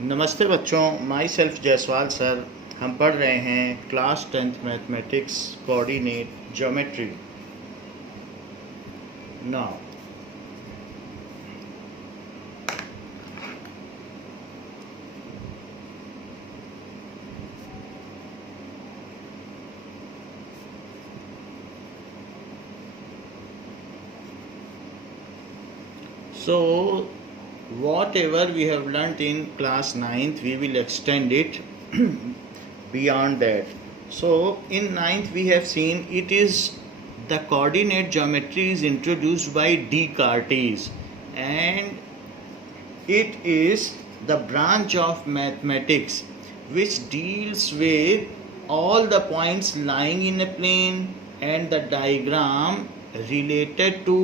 नमस्ते बच्चों, my self Jaiswal sir. हम पढ़ रहे हैं class 10th mathematics coordinate geometry. Now so whatever we have learnt in class 9th, we will extend it beyond that. So in 9th we have seen it is the coordinate geometry is introduced by Descartes, and it is the branch of mathematics which deals with all the points lying in a plane and the diagram related to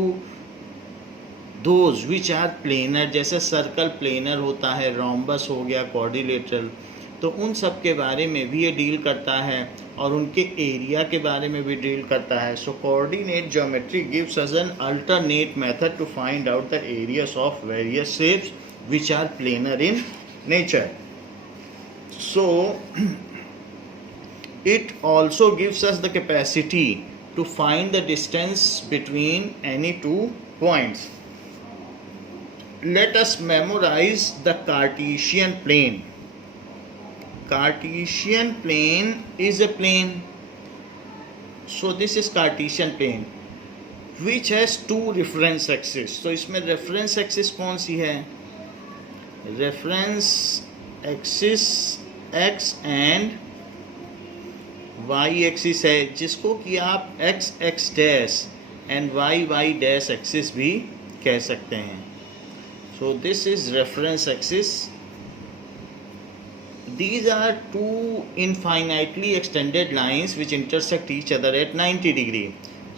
those which are planar, जैसे circle planar होता है, rhombus हो गया, quadrilateral, तो उन सब के बारे में भी ये डील करता है और उनके एरिया के बारे में भी डील करता है. So coordinate geometry gives us an alternate method to find out the areas of various shapes which are planar in nature. So it also gives us the capacity to find the distance between any two points. Let us memorize the Cartesian plane. Cartesian plane is a plane. So this is Cartesian plane which has two reference axes. So इसमें reference axis कौन सी है? Reference axis x and y axis है, जिसको कि आप x x dash and y y dash axis भी कह सकते हैं. So this is reference axis. These are two infinitely extended lines which intersect each other at 90 degree.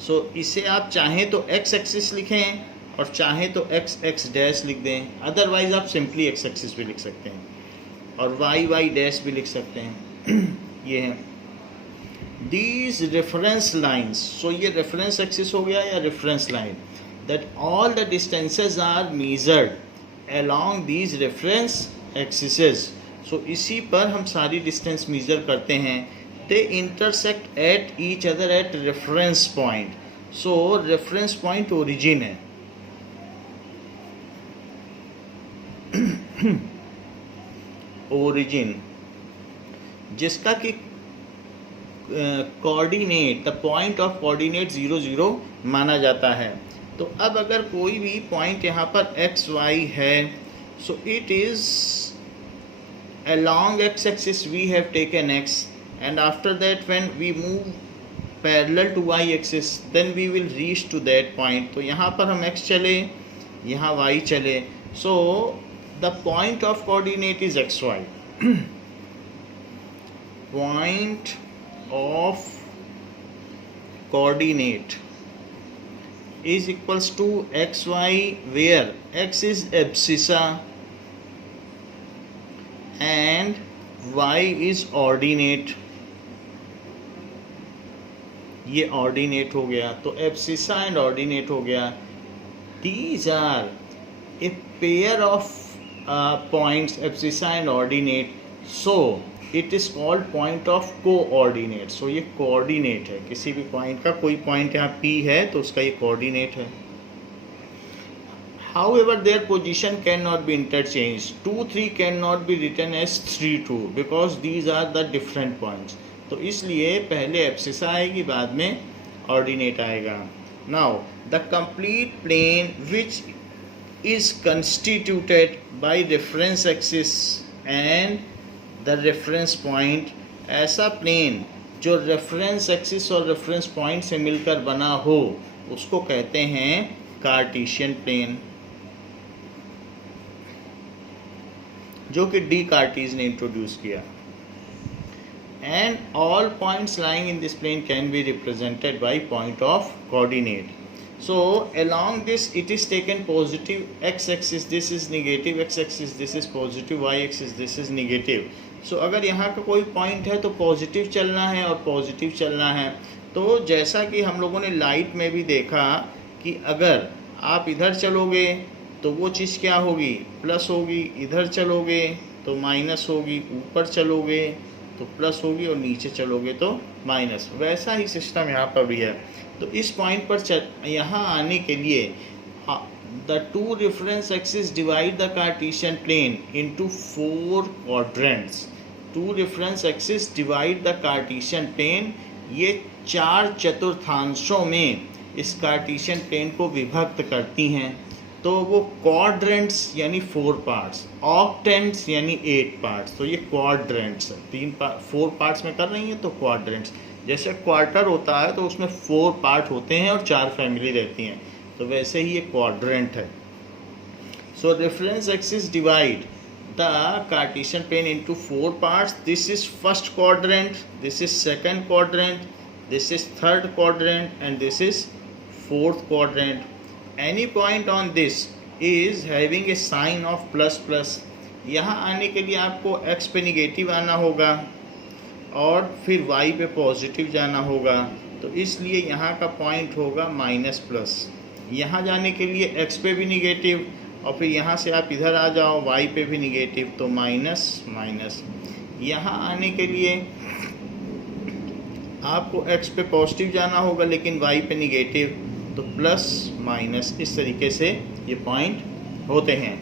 सो इसे आप चाहें तो एक्स एक्सिस लिखें और चाहे तो एक्स एक्स डैश लिख दें, अदरवाइज आप सिंपली एक्स एक्सिस भी लिख सकते हैं और वाई वाई डैश भी लिख सकते हैं. ये है दीज रेफरेंस लाइन्स. सो ये रेफरेंस एक्सिस हो गया या reference line, that all the distances are measured along these reference axes. So इसी पर हम सारी डिस्टेंस मेजर करते हैं. They intersect at each other at reference point. So reference point origin है. ओरिजिन जिसका कि coordinate the point of coordinate 0 0 माना जाता है. तो अब अगर कोई भी पॉइंट यहाँ पर एक्स वाई है, so it is along x axis we have taken x, and after that when we move parallel to y axis then we will reach to that point. तो यहाँ पर हम x चले, यहाँ y चले. So the point of coordinate is xy. Point of coordinate is equals to xy, where x is abscissa and y is ordinate. ये ordinate हो गया, तो abscissa and ordinate हो गया. These are a pair of points, abscissa and ordinate. So it is called point of coordinate. So ये coordinate है, किसी भी point का कोई point यहाँ P है तो उसका ये coordinate है. However, their position cannot be interchanged. 2 3 cannot be written as 3 2 because these are the different points. तो इसलिए पहले abscissa आएगी, बाद में ordinate आएगा. Now the complete plane which is constituted by reference axis and the reference point, ऐसा plane जो reference axis और reference point से मिलकर बना हो उसको कहते हैं Cartesian plane, जो कि Descartes ने इंट्रोड्यूस किया. And all points lying in this plane can be represented by point of coordinate. So along this it is taken positive x axis, this is negative x axis, this is positive y axis, this is negative. So अगर यहाँ का कोई point है तो positive चलना है और positive चलना है. तो जैसा कि हम लोगों ने लाइट में भी देखा कि अगर आप इधर चलोगे तो वो चीज़ क्या होगी, प्लस होगी. इधर चलोगे तो माइनस होगी, ऊपर चलोगे तो प्लस होगी और नीचे चलोगे तो माइनस। वैसा ही सिस्टम यहाँ पर भी है। तो इस पॉइंट पर यहाँ आने के लिए the two reference axis divide the Cartesian plane into 4 quadrants. Two reference axis divide the Cartesian plane, ये 4 चतुर्थांशों में इस कार्टेशियन प्लेन को विभक्त करती हैं। तो वो क्वाड्रेंट्स यानी 4 पार्ट्स, ऑक्टेंट्स यानी 8 पार्ट्स। तो ये क्वाड्रेंट्स 4 पार्ट्स में कर रही हैं तो क्वाड्रेंट्स। जैसे क्वार्टर होता है तो उसमें 4 पार्ट होते हैं और 4 फैमिली रहती हैं, तो वैसे ही ये क्वाड्रेंट है। So reference axis divide the Cartesian plane into 4 parts. This is first quadrant, this is second quadrant, this is third quadrant and this is fourth quadrant. Any point on this is having a sign of plus plus. यहाँ आने के लिए आपको x पे negative आना होगा और फिर y पे पॉजिटिव जाना होगा, तो इसलिए यहाँ का पॉइंट होगा माइनस प्लस। यहाँ जाने के लिए x पे भी निगेटिव और फिर यहाँ से आप इधर आ जाओ y पे भी निगेटिव, तो माइनस माइनस। यहाँ आने के लिए आपको x पे पॉजिटिव जाना होगा लेकिन y पे निगेटिव, तो प्लस माइनस। इस तरीके से ये पॉइंट होते हैं।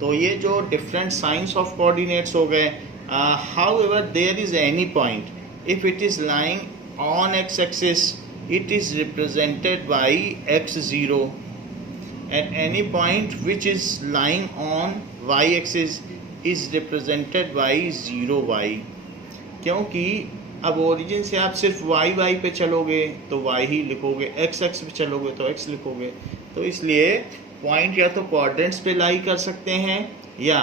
तो ये जो डिफरेंट साइंस ऑफ कोऑर्डिनेट्स हो गए। However there is any point if it is lying on x axis it is represented by x0 and any point which is lying on y axis is represented by 0y। क्योंकि अब origin से आप सिर्फ y पे चलोगे तो y ही लिखोगे, x पे चलोगे तो x लिखोगे, तो इसलिए पॉइंट या तो क्वाड्रेंट्स पे लाई कर सकते हैं या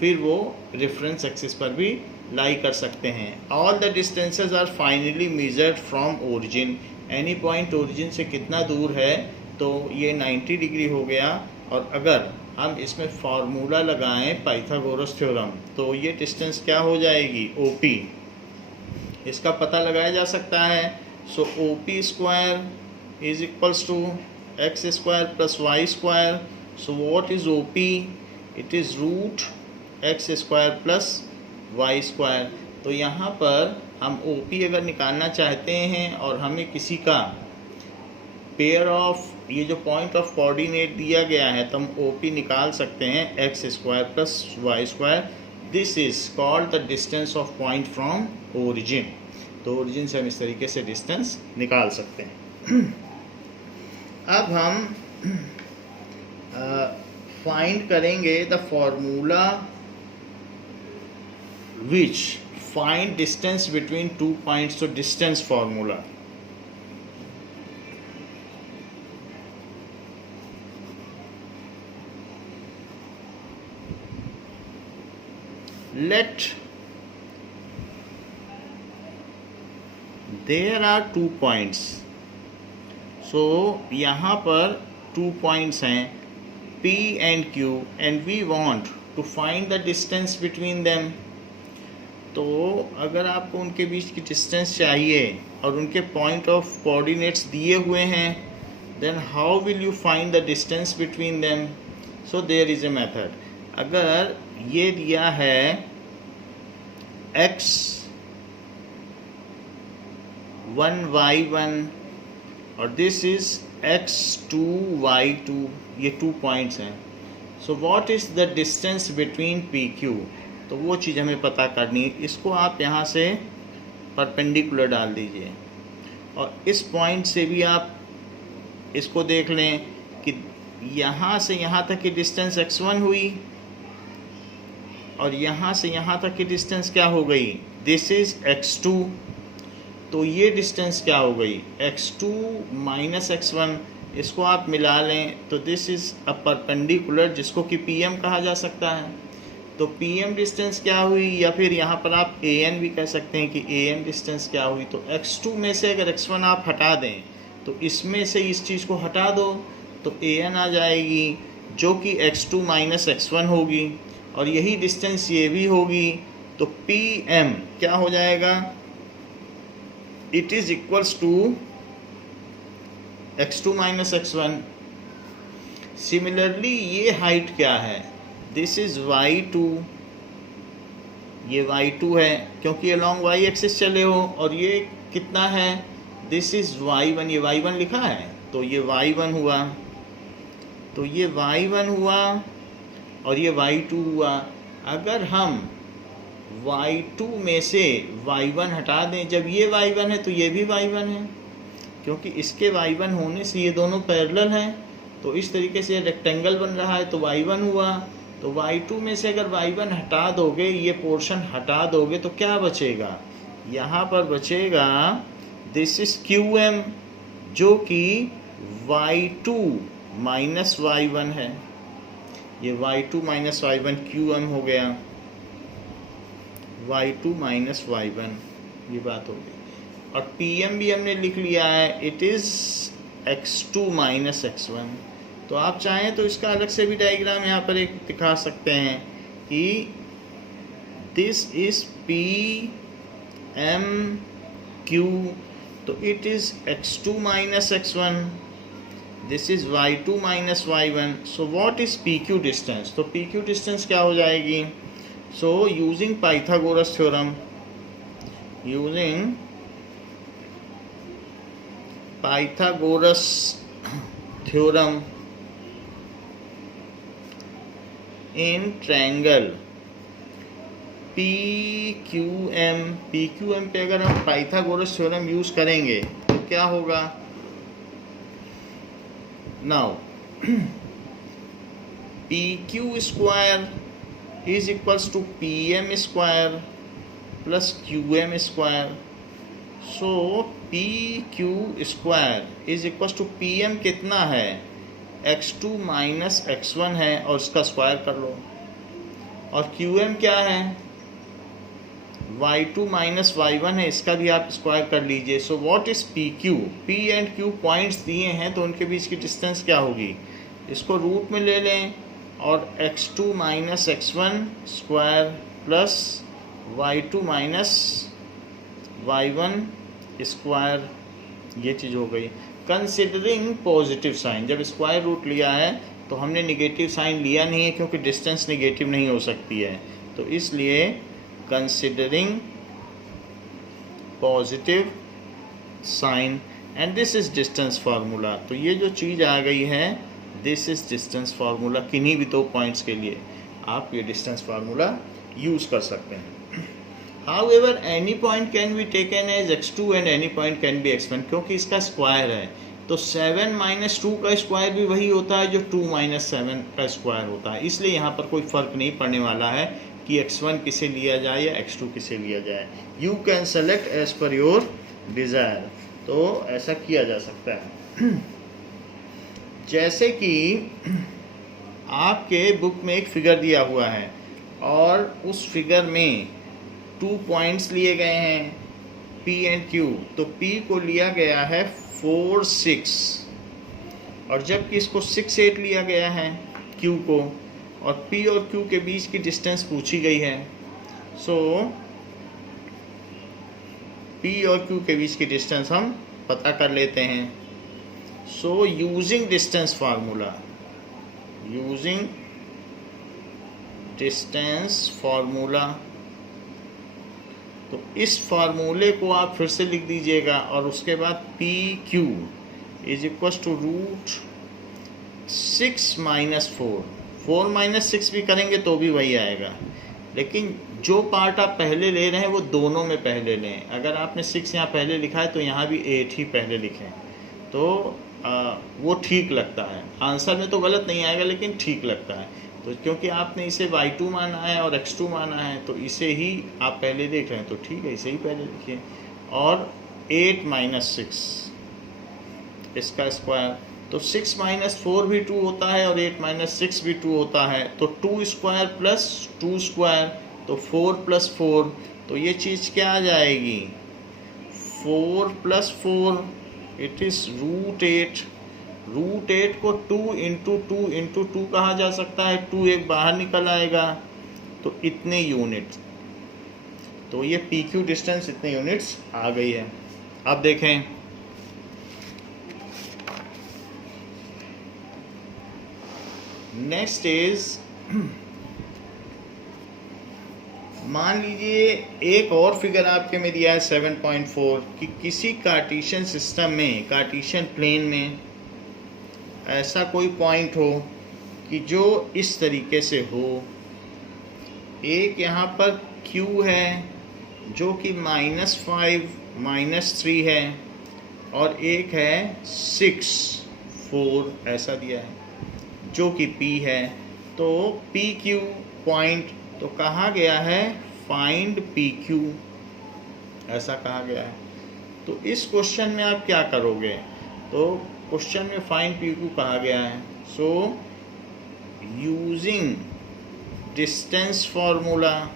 फिर वो रेफरेंस एक्सिस पर भी लाई कर सकते हैं। All the distances are finally measured from origin. Any point origin से कितना दूर है, तो ये 90 डिग्री हो गया। और अगर हम इसमें फार्मूला लगाएं पाइथागोरस थ्योरम, तो ये डिस्टेंस क्या हो जाएगी, OP। इसका पता लगाया जा सकता है। So OP square is equals to x square plus Y square. So what is OP? It is root x square plus Y square. तो यहाँ पर हम OP अगर निकालना चाहते हैं और हमें किसी का पेयर ऑफ ये जो पॉइंट ऑफ कोऑर्डिनेट दिया गया है, तो हम OP निकाल सकते हैं x square plus Y square. This is called the distance of point from origin. तो ओरिजिन से हम इस तरीके से डिस्टेंस निकाल सकते हैं। अब हम फाइंड करेंगे the formula which find distance between 2 points. तो distance formula, let there are 2 points। so यहाँ पर 2 points हैं P and Q and we want to find the distance between them। तो अगर आपको उनके बीच की डिस्टेंस चाहिए और उनके पॉइंट ऑफ कोऑर्डिनेट्स दिए हुए हैं, then how will you find the distance between them. So there is a method. अगर ये दिया है x1 y1 और दिस इज x2 y2, ये 2 पॉइंट्स हैं। So what is the distance between PQ, तो वो चीज़ हमें पता करनी है। इसको आप यहाँ से परपेंडिकुलर डाल दीजिए और इस पॉइंट से भी आप इसको देख लें कि यहाँ से यहाँ तक की डिस्टेंस x1 हुई और यहाँ से यहाँ तक की डिस्टेंस क्या हो गई, दिस इज़ x2। तो ये डिस्टेंस क्या हो गई, x2 माइनस x1। इसको आप मिला लें तो दिस इज़ अ परपेंडिकुलर, जिसको कि PM कहा जा सकता है। तो PM डिस्टेंस क्या हुई, या फिर यहाँ पर आप AN भी कह सकते हैं कि AM डिस्टेंस क्या हुई। तो x2 में से अगर x1 आप हटा दें तो इसमें से इस चीज़ को हटा दो तो AN आ जाएगी, जो कि x2 माइनस x1 होगी और यही डिस्टेंस ये भी होगी। तो PM क्या हो जाएगा, it is equals to x2 minus x1। Similarly ये हाइट क्या है, दिस इज़ y2 ये y2 है क्योंकि ये लॉन्ग y एक्सिस चले हो, और ये कितना है, दिस इज़ y1, ये y1 लिखा है तो ये y1 हुआ, तो ये y1 हुआ और ये y2 हुआ। अगर हम y2 में से y1 हटा दें, जब ये y1 है तो ये भी y1 है, क्योंकि इसके y1 होने से ये दोनों पैरेलल हैं, तो इस तरीके से रेक्टेंगल बन रहा है, तो y1 हुआ। तो y2 में से अगर y1 हटा दोगे, ये पोर्शन हटा दोगे, तो क्या बचेगा, यहाँ पर बचेगा दिस इज QM, जो कि y2 माइनस y1 है। ये y2 माइनस y1 QM हो गया, y2 माइनस y1, ये बात हो गई। और PM भी हमने लिख लिया है, it is x2 minus x1। तो आप चाहें तो इसका अलग से भी डायग्राम यहाँ पर एक दिखा सकते हैं कि दिस इज PMQ, तो it is x2 minus x1, this is y2 minus y1। So what is PQ distance, तो PQ डिस्टेंस क्या हो जाएगी, so using Pythagoras theorem, using Pythagoras theorem in triangle PQM, PQM पे अगर हम Pythagoras theorem use करेंगे तो क्या होगा, now PQ square is equals to PM square plus QM square. So PQ square is equals to PM कितना है, x2 minus x1 है, और इसका स्क्वायर कर लो। और QM क्या है, y2 माइनस y1 है, इसका भी आप स्क्वायर कर लीजिए। सो what is PQ, P and Q points दिए हैं, तो उनके बीच की डिस्टेंस क्या होगी, इसको रूट में ले लें, और x2 minus x1 square plus y2 minus y1 square, ये चीज़ हो गई। कंसिडरिंग पॉजिटिव साइन, जब स्क्वायर रूट लिया है तो हमने निगेटिव साइन लिया नहीं है, क्योंकि डिस्टेंस निगेटिव नहीं हो सकती है, तो इसलिए considering positive sign, and this is distance formula. तो ये जो चीज़ आ गई है, दिस इज डिस्टेंस फार्मूला, किन्हीं भी 2 पॉइंट्स के लिए आप ये डिस्टेंस फार्मूला यूज़ कर सकते हैं। However, any point can be taken as x2 and any point can be x1, क्योंकि इसका स्क्वायर है, तो 7 माइनस 2 का स्क्वायर भी वही होता है जो 2 माइनस 7 का स्क्वायर होता है, इसलिए यहाँ पर कोई फ़र्क नहीं पड़ने वाला है कि x1 किसे लिया जाए या x2 किसे लिया जाए। You can select as per your desire, तो ऐसा किया जा सकता है। जैसे कि आपके बुक में एक फिगर दिया हुआ है, और उस फिगर में 2 पॉइंट्स लिए गए हैं P एंड Q, तो P को लिया गया है 4, 6, और जबकि इसको 6, 8 लिया गया है Q को, और P और Q के बीच की डिस्टेंस पूछी गई है। सो P और Q के बीच की डिस्टेंस हम पता कर लेते हैं। सो using distance formula, using distance formula, तो इस फार्मूले को आप फिर से लिख दीजिएगा, और उसके बाद PQ is equal to root 6 minus 4, 4 minus 6 भी करेंगे तो भी वही आएगा, लेकिन जो पार्ट आप पहले ले रहे हैं वो दोनों में पहले लें। अगर आपने 6 यहाँ पहले लिखा है तो यहाँ भी 8 ही पहले लिखें, तो वो ठीक लगता है। आंसर में तो गलत नहीं आएगा, लेकिन ठीक लगता है। तो क्योंकि आपने इसे y2 माना है और x2 माना है, तो इसे ही आप पहले देख रहे हैं, तो ठीक है, इसे ही पहले लिखिए। और 8 माइनस 6 इसका स्क्वायर, तो 6 माइनस 4 भी 2 होता है, और 8 माइनस 6 भी 2 होता है, तो 2 स्क्वायर प्लस 2 स्क्वायर, तो 4 प्लस 4, तो ये चीज़ क्या आ जाएगी, 4 plus 4, it is root 8। Root 8 को 2 इंटू 2 इंटू 2 कहा जा सकता है, 2 एक बाहर निकल आएगा, तो इतने यूनिट, तो ये PQ डिस्टेंस इतने यूनिट्स आ गई है। अब देखें, नेक्स्ट इज मान लीजिए एक और फिगर आपके में दिया है 7.4 कि किसी कार्टेशियन सिस्टम में, कार्टेशियन प्लेन में ऐसा कोई पॉइंट हो कि जो इस तरीके से हो। एक यहाँ पर Q है जो कि -5 -3 है, और एक है 6 4 ऐसा दिया है जो कि P है। तो PQ पॉइंट तो कहा गया है फाइंड PQ, ऐसा कहा गया है। तो इस क्वेश्चन में आप क्या करोगे? तो क्वेश्चन में फाइंड PQ कहा गया है। So using distance formula,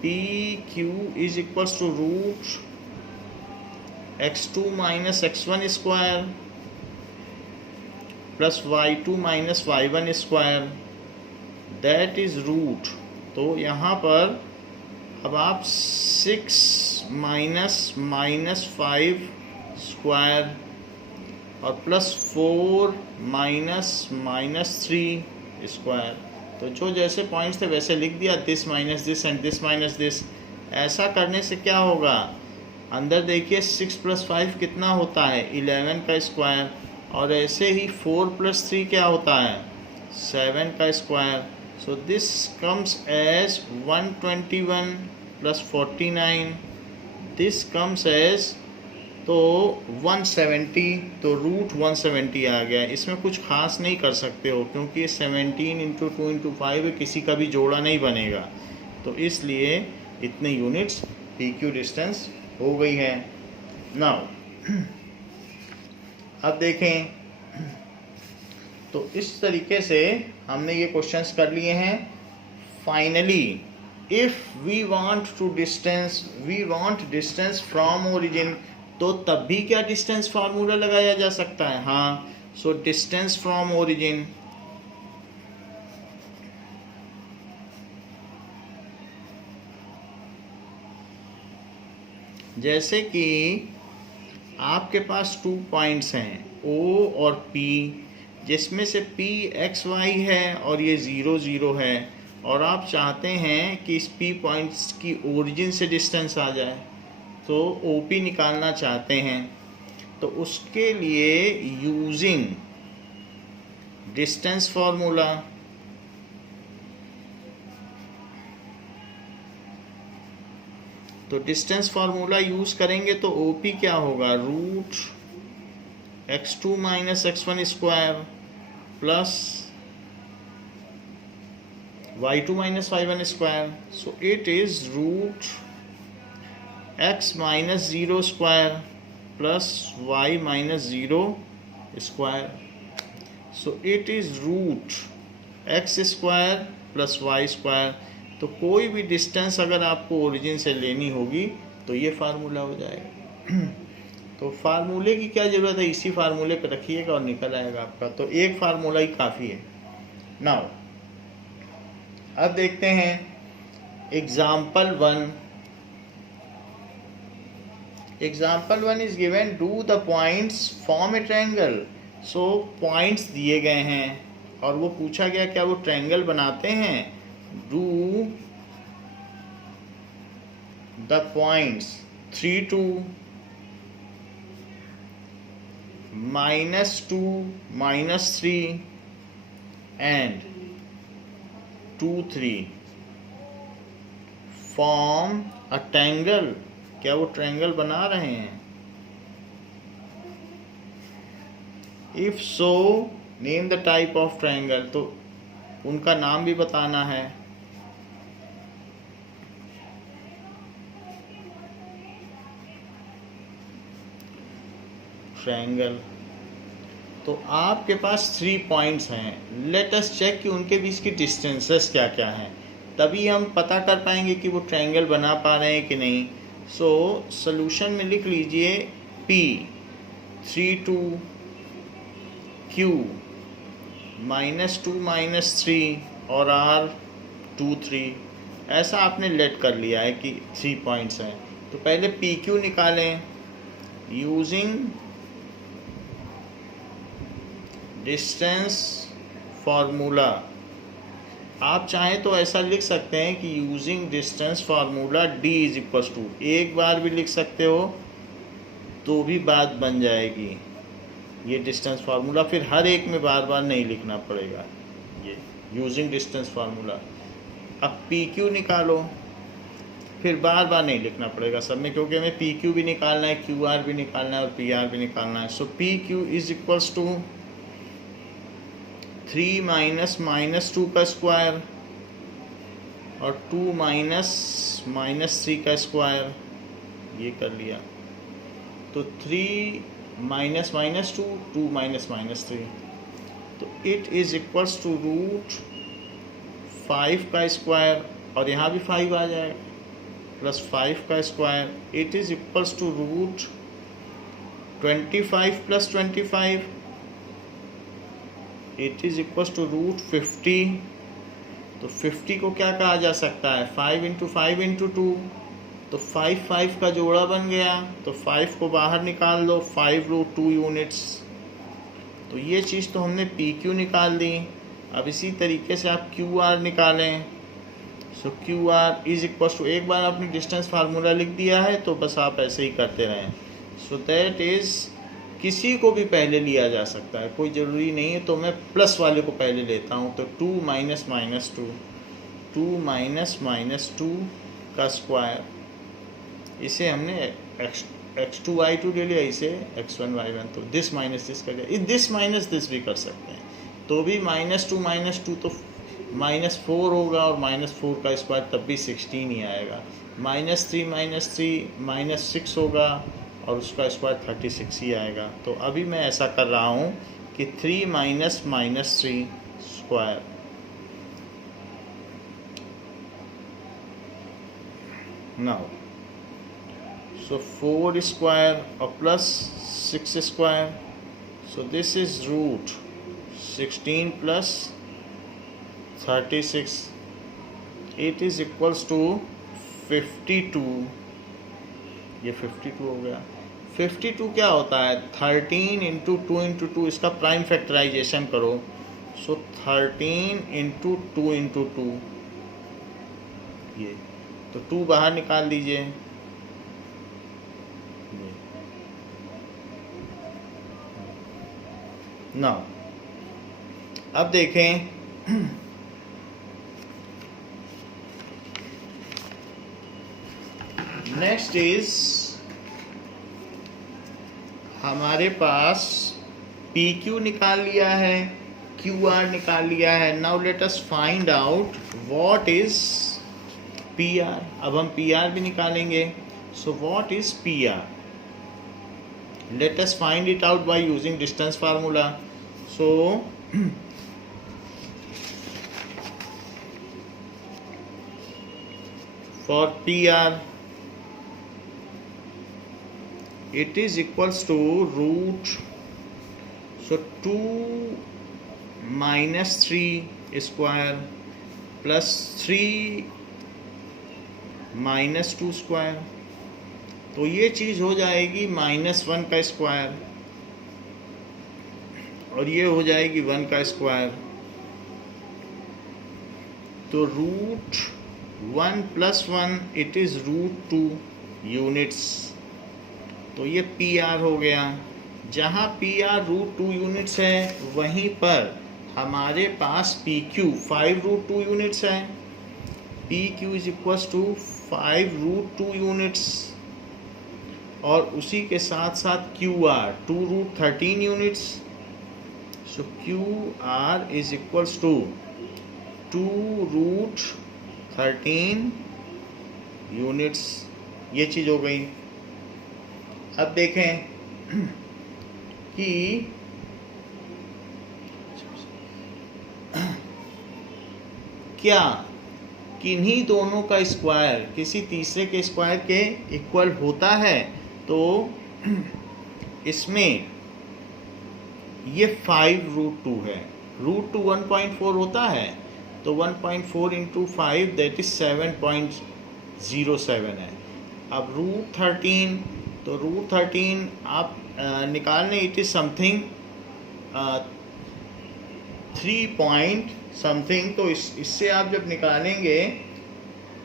PQ is equals to root x2 minus x1 square plus y2 minus y1 square, that is root. तो यहाँ पर अब आप 6 माइनस 5 स्क्वायर और प्लस 4 माइनस 3 स्क्वायर, तो जो जैसे पॉइंट्स थे वैसे लिख दिया, this minus this and this minus this. ऐसा करने से क्या होगा, अंदर देखिए 6 + 5 कितना होता है 11 का स्क्वायर, और ऐसे ही 4 + 3 क्या होता है 7 का square. So this comes as 121 + 49, this comes as तो 170, तो रूट 170 आ गया। इसमें कुछ खास नहीं कर सकते हो क्योंकि ये 17 × 2 × 5 है, किसी का भी जोड़ा नहीं बनेगा, तो इसलिए इतने यूनिट्स PQ डिस्टेंस हो गई है। नाउ अब देखें, तो इस तरीके से हमने ये क्वेश्चंस कर लिए हैं। Finally if we want distance from origin, तो तब भी क्या डिस्टेंस फार्मूला लगाया जा सकता है? हाँ, सो डिस्टेंस फ्रॉम ओरिजिन, जैसे कि आपके पास 2 पॉइंट्स हैं O और P, जिसमें से P XY है और ये 0 0 है, और आप चाहते हैं कि इस P पॉइंट्स की ओरिजिन से डिस्टेंस आ जाए, तो OP निकालना चाहते हैं। तो उसके लिए यूजिंग डिस्टेंस फॉर्मूला, तो डिस्टेंस फार्मूला यूज करेंगे तो OP क्या होगा, root x2 minus x1 square plus y2 minus y1 square. So it is root x minus 0 square plus y minus 0 square. So it is root x square plus y square. तो कोई भी distance अगर आपको origin से लेनी होगी तो ये फार्मूला हो जाएगा। तो फार्मूले की क्या ज़रूरत है, इसी फार्मूले पे रखिएगा और निकल आएगा आपका। तो एक फार्मूला ही काफ़ी है। नाउ अब देखते हैं example 1। Example 1 is given, do the points form A triangle. So points दिए गए हैं और वो पूछा गया क्या वो ट्रायंगल बनाते हैं। Do the points 3 2 -2 -3 and 2 3 form a triangle. क्या वो ट्रायंगल बना रहे हैं? If so name the type of triangle. तो उनका नाम भी बताना है। ट्रायंगल, तो आपके पास 3 पॉइंट्स हैं। लेट अस चेक कि उनके बीच की डिस्टेंसेस क्या क्या हैं, तभी हम पता कर पाएंगे कि वो ट्रायंगल बना पा रहे हैं कि नहीं। सो सॉल्यूशन में लिख लीजिए P 3 2 Q -2 -3 और R 2 3। ऐसा आपने लेट कर लिया है कि 3 पॉइंट्स हैं। तो पहले PQ निकालें यूजिंग डिस्टेंस फार्मूला, आप चाहें तो ऐसा लिख सकते हैं कि using distance formula d is equals to, एक बार भी लिख सकते हो तो भी बात बन जाएगी ये डिस्टेंस फार्मूला, फिर हर एक में बार बार नहीं लिखना पड़ेगा ये यूजिंग डिस्टेंस फार्मूला। अब पी क्यू निकालो, फिर बार बार नहीं लिखना पड़ेगा सब में, क्योंकि हमें पी क्यू भी निकालना है, क्यू आर भी निकालना है और पी आर भी निकालना है। So P Q is equals to 3 minus minus 2 का स्क्वायर और 2 माइनस माइनस 3 का स्क्वायर, ये कर लिया। तो 3 माइनस माइनस 2, 2 माइनस माइनस 3, तो it is equals to root 5 का स्क्वायर, और यहाँ भी 5 आ जाएगा, प्लस 5 का square, it is equals to root 25 plus 25, it is equals to root 50। तो 50 को क्या कहा जा सकता है, 5 इंटू 5 इंटू 2, तो 5 5 का जोड़ा बन गया, तो 5 को बाहर निकाल दो, 5 रूट 2 यूनिट्स। तो ये चीज़ तो हमने पी क्यू निकाल दी। अब इसी तरीके से आप क्यू आर निकालें। So Q R is equal to, एक बार आपने डिस्टेंस फार्मूला लिख दिया है तो बस आप ऐसे ही करते रहें। सो दैट इज़, किसी को भी पहले लिया जा सकता है, कोई ज़रूरी नहीं है, तो मैं प्लस वाले को पहले लेता हूँ। तो 2 माइनस माइनस 2, 2 माइनस माइनस 2 का स्क्वायर, इसे हमने x2y2 ले लिया, इसे x1y1, तो दिस माइनस दिस कर लिया, दिस माइनस दिस भी कर सकते हैं, तो भी -2 तो -4 होगा, और -4 का स्क्वायर तब भी 16 ही आएगा। -3 -6 होगा, और उसका स्क्वायर 36 ही आएगा। तो अभी मैं ऐसा कर रहा हूँ कि 3 minus minus 3 square, now so 4 square or plus 6 square, so this is root 16 plus 36, it is equals to 52। ये 52 हो गया। 52 क्या होता है, 13 इंटू 2 इंटू 2, इसका प्राइम फैक्टराइजेशन करो। सो 13 इंटू 2 इंटू 2, ये तो 2 बाहर निकाल दीजिए, ना। अब देखें नेक्स्ट इज, हमारे पास पी क्यू निकाल लिया है, क्यू आर निकाल लिया है। Now let us find out what is P R. अब हम पी आर भी निकालेंगे। सो what is P R, let us find it out by using distance formula. So for PR, it is equals to root, so 2 minus 3 square plus 3 minus 2 square, तो ये चीज़ हो जाएगी -1 का स्क्वायर, और ये हो जाएगी 1 का स्क्वायर। तो root 1 plus 1, it is root 2 units. तो ये पी आर हो गया। जहाँ पी आर रूट 2 यूनिट्स है, वहीं पर हमारे पास पी क्यू 5 रूट 2 यूनिट्स है। P Q is equals to 5 root 2 units, और उसी के साथ साथ Q R 2 root 13 units. So Q R is equals to 2 root 13 units, ये चीज़ हो गई। अब देखें कि क्या किन्हीं दोनों का स्क्वायर किसी तीसरे के स्क्वायर के इक्वल होता है। तो इसमें ये 5 रूट 2 है, रूट 2 1.4 होता है, तो 1.4 इंटू 5 दैट इज 7.07 है। अब रूट 13, तो रूट 13 आप निकालने, it is something 3 point something, तो इससे आप जब निकालेंगे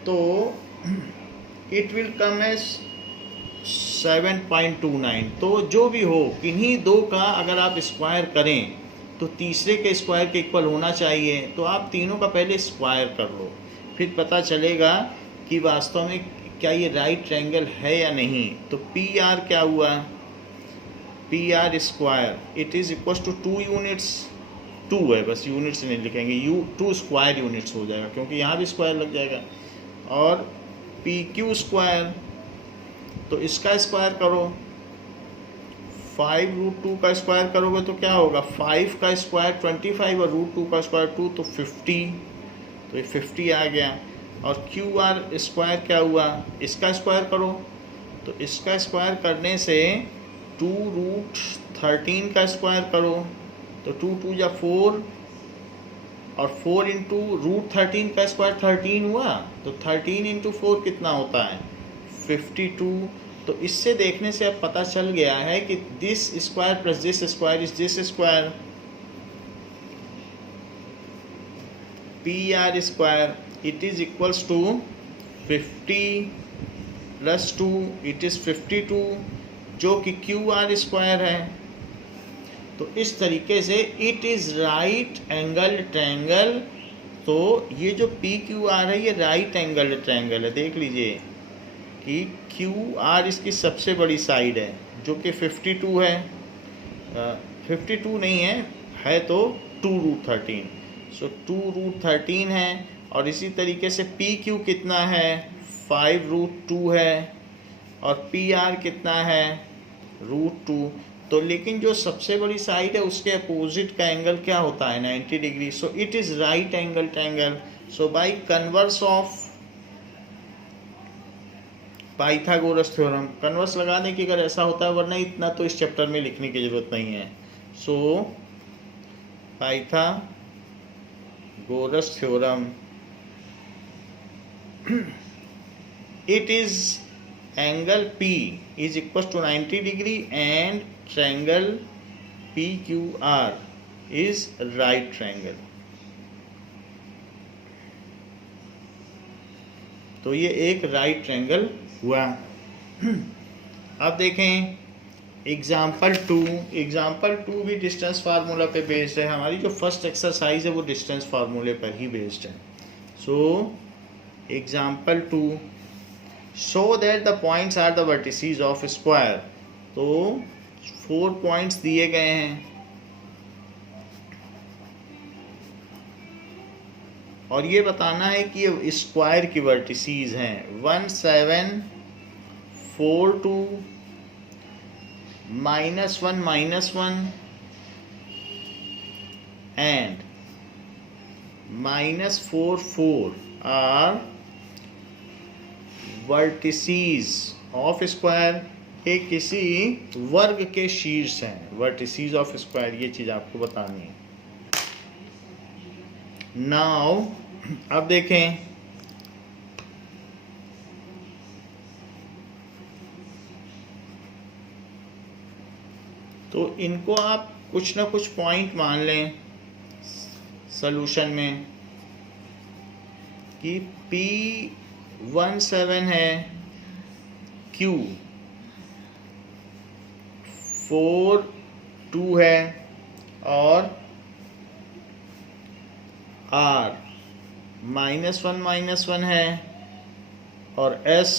तो इट विल कम एज 7.29। तो जो भी हो, किन्हीं दो का अगर आप स्क्वायर करें तो तीसरे के स्क्वायर के इक्वल होना चाहिए। तो आप तीनों का पहले स्क्वायर कर लो, फिर पता चलेगा कि वास्तव में क्या ये राइट ट्रायंगल है या नहीं। तो पी आर क्या हुआ, P R square it is equal to 2 units, 2 है बस, यूनिट्स नहीं लिखेंगे, 2 स्क्वायर यूनिट्स हो जाएगा क्योंकि यहाँ भी स्क्वायर लग जाएगा। और पी क्यू स्क्वायर, तो इसका स्क्वायर करो, 5√2 का स्क्वायर करोगे तो क्या होगा, 5 का स्क्वायर 25 और √2 का स्क्वायर 2 तो 50, तो ये 50 आ गया। और क्यू आर स्क्वायर क्या हुआ, इसका स्क्वायर करो, तो इसका स्क्वायर करने से 2√13 का स्क्वायर करो, तो 2 2 या 4 और 4 इंटू √13 का स्क्वायर 13 हुआ, तो 13 इंटू 4 कितना होता है 52। तो इससे देखने से अब पता चल गया है कि this square plus this square is this square. P R square it is equals to 50 plus 2 it is 52, जो कि क्यू आर स्क्वायर है। तो इस तरीके से it is right angle triangle. तो ये जो पी क्यू आर है ये राइट एंगल ट्रायंगल है। देख लीजिए कि क्यू आर इसकी सबसे बड़ी साइड है जो कि 52 है, 52 नहीं है तो 2√13, सो 2√13 है। और इसी तरीके से पी क्यू कितना है 5√2 है और पी आर कितना है √2। तो लेकिन जो सबसे बड़ी साइड है उसके अपोजिट का एंगल क्या होता है 90 degree. So it is right angle triangle. So by converse of Pythagoras theorem, converse लगा दें कि अगर ऐसा होता है, वरना इतना तो इस चैप्टर में लिखने की ज़रूरत नहीं है। सो Pythagoras theorem, it is angle P is equals to 90 degree and triangle PQR is right triangle। तो ये एक राइट ट्रायंगल हुआ। अब देखें एग्जाम्पल 2 भी डिस्टेंस फार्मूला पे बेस्ड है। हमारी जो फर्स्ट एक्सरसाइज है वो डिस्टेंस फार्मूले पर ही बेस्ड है। So example 2, show that the points are the vertices of square. तो 4 पॉइंट्स दिए गए हैं और ये बताना है कि ये स्क्वायर की वर्टिसेस हैं 1 7 4 2 -1 -1 and -4 4 are vertices of square. ये किसी वर्ग के शीर्ष हैं, वर्टिसेस ऑफ स्क्वायर, ये चीज़ आपको बतानी है। नाउ अब देखें तो इनको आप कुछ ना कुछ पॉइंट मान लें सॉल्यूशन में कि P17 है, Q 4 2 है और R -1 -1 है और S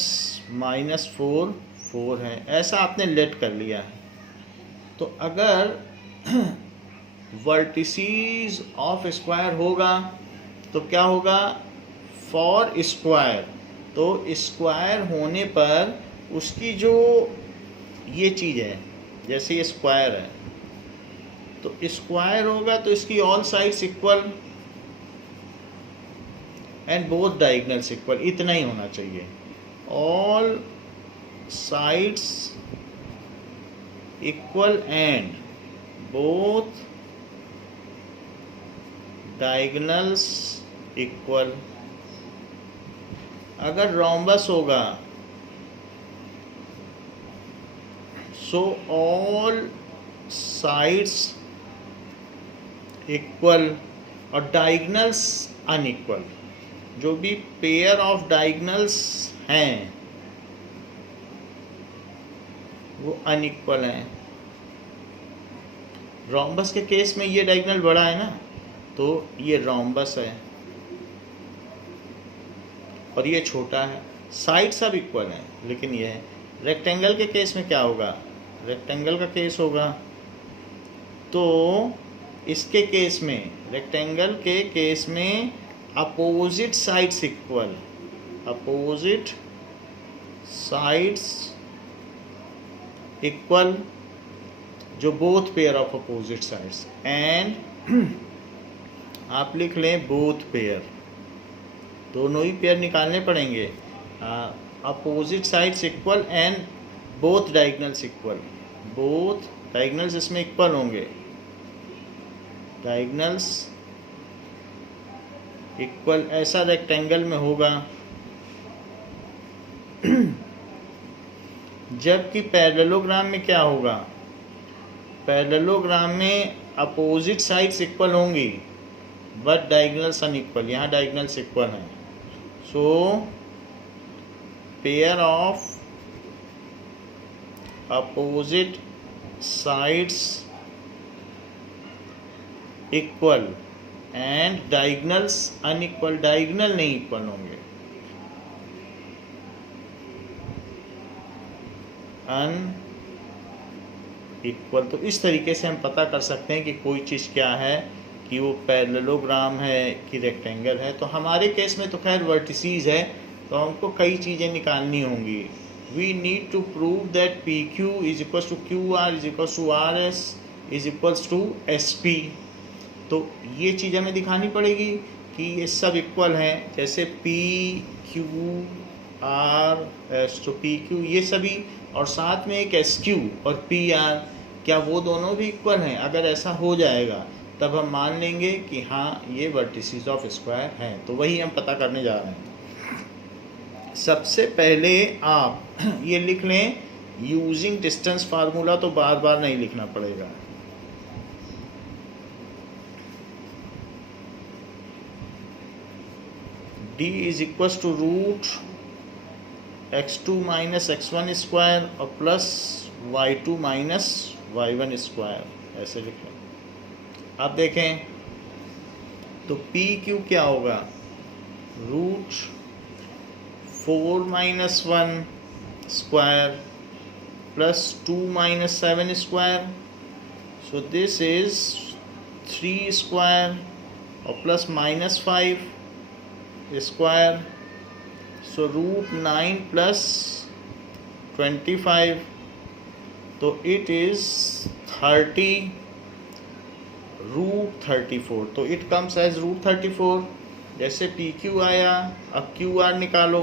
-4 4 है। ऐसा आपने लेट कर लिया है। तो अगर वर्टिसेस ऑफ स्क्वायर होगा तो क्या होगा फॉर स्क्वायर, तो स्क्वायर होने पर उसकी जो ये चीज़ है, जैसे ये स्क्वायर है तो स्क्वायर होगा तो इसकी all sides equal and both diagonals equal, इतना ही होना चाहिए। All sides equal and both diagonals equal. अगर रोम्बस होगा सो ऑल साइड्स इक्वल और डायगनल्स अनइक्वल। जो भी पेयर ऑफ डायगनल्स हैं वो अनइक्वल हैं। रोम्बस के केस में ये डायगोनल बड़ा है ना, तो ये रोम्बस है और ये छोटा है। साइड सब इक्वल हैं लेकिन ये है। रेक्टेंगल के केस में क्या होगा, रेक्टेंगल का केस होगा तो इसके केस में, रेक्टेंगल के केस में opposite sides equal, opposite sides equal, जो both pair of opposite sides, and आप लिख लें बोथ पेयर, दोनों ही पेयर निकालने पड़ेंगे। Opposite sides equal and both diagonals equal, both diagonals इसमें इक्वल होंगे, डायगोनल्स इक्वल ऐसा रेक्टेंगल में होगा। जबकि पैरेललोग्राम में क्या होगा, पैरेललोग्राम में अपोजिट साइड्स इक्वल होंगी बट डायगोनल्स अनइक्वल। यहाँ डायगोनल्स इक्वल हैं, so pair of opposite sides equal and diagonals unequal, diagonal नहीं इक्वल होंगे, अनइक्वल। तो इस तरीके से हम पता कर सकते हैं कि कोई चीज़ क्या है, कि वो पैरेललोग्राम है कि रेक्टेंगल है। तो हमारे केस में तो खैर वर्टिसीज है, तो हमको कई चीज़ें निकालनी होंगी। We need to prove that P Q is equals to Q R is equals to R S is equals to S P. तो ये चीज़ हमें दिखानी पड़ेगी कि ये सब इक्वल हैं, जैसे पी क्यू आर एस, तो पी क्यू ये सभी, और साथ में एक एस क्यू और पी आर, क्या वो दोनों भी इक्वल हैं? अगर ऐसा हो जाएगा तब हम मान लेंगे कि हाँ ये वर्टिसेस ऑफ स्क्वायर हैं। तो वही हम पता करने जा रहे हैं। सबसे पहले आप ये लिख लें यूजिंग डिस्टेंस फार्मूला, तो बार बार नहीं लिखना पड़ेगा। d is equals to root x2 minus x1 square और plus y2 minus y1 square, ऐसे लिख लें। आप देखें तो पी क्यू क्या होगा, root 4 minus 1 square plus 2 minus 7 square, so this is 3 square और plus minus 5 square, so root 9 plus 25, तो इट इज 30 रूट 34, तो इट कम्स एज रूट 34। जैसे पी क्यू आया, अब क्यू आर निकालो।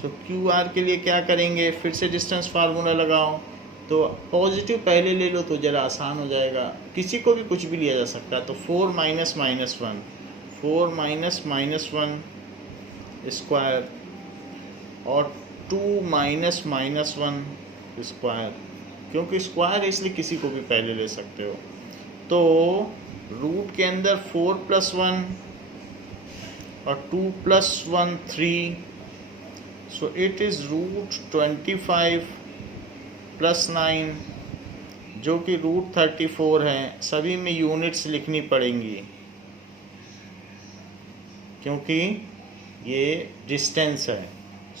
सो क्यू आर के लिए क्या करेंगे, फिर से डिस्टेंस फार्मूला लगाओ। तो पॉजिटिव पहले ले लो तो ज़रा आसान हो जाएगा, किसी को भी कुछ भी लिया जा सकता है। तो 4 minus minus 1, 4 minus minus 1 square और 2 माइनस माइनस 1 स्क्वायर, क्योंकि स्क्वायर इसलिए किसी को भी पहले ले सकते हो। तो रूट के अंदर 4 प्लस 1 और 2 plus 1 3, so it is root 25 plus 9, जो कि रूट 34 है। सभी में यूनिट्स लिखनी पड़ेंगी क्योंकि ये डिस्टेंस है।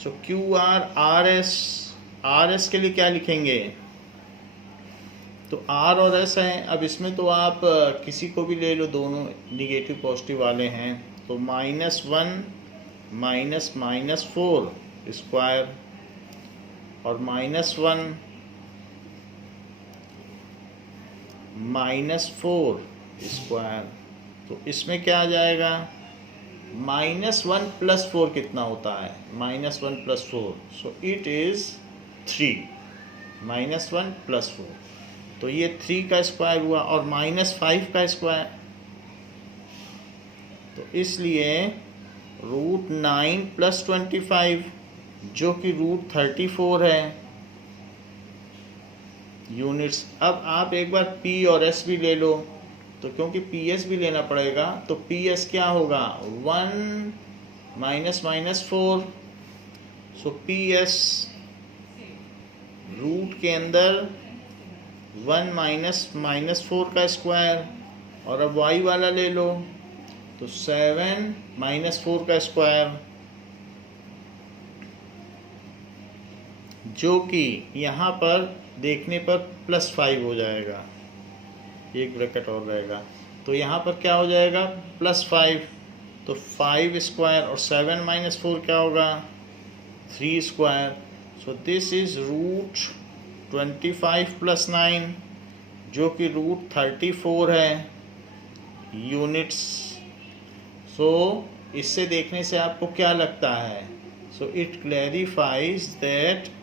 सो क्यू आर आर एस के लिए क्या लिखेंगे, तो आर और एस हैं। अब इसमें तो आप किसी को भी ले लो, दोनों निगेटिव पॉजिटिव वाले हैं। तो -1 माइनस माइनस 4 स्क्वायर और -1 -4 स्क्वायर, तो इसमें क्या आ जाएगा, -1 प्लस 4 कितना होता है, -1 plus 4, so it is 3, -1 plus 4, तो ये 3 का स्क्वायर हुआ और -5 का स्क्वायर, तो इसलिए रूट 9 प्लस 25 जो कि रूट 34 है यूनिट्स। अब आप एक बार P और S भी ले लो, तो तो क्योंकि पी एस भी लेना पड़ेगा, तो पी एस क्या होगा 1 माइनस माइनस 4। सो पी एस रूट के अंदर 1 माइनस माइनस 4 का स्क्वायर, और अब y वाला ले लो तो 7 माइनस 4 का स्क्वायर, जो कि यहाँ पर देखने पर +5 हो जाएगा, एक ब्रैकेट और रहेगा, तो यहाँ पर क्या हो जाएगा +5, तो 5 स्क्वायर और 7 माइनस 4 क्या होगा 3 square. So this is root 25 + 9, जो कि रूट 34 है यूनिट्स। सो इससे देखने से आपको क्या लगता है? So it clarifies that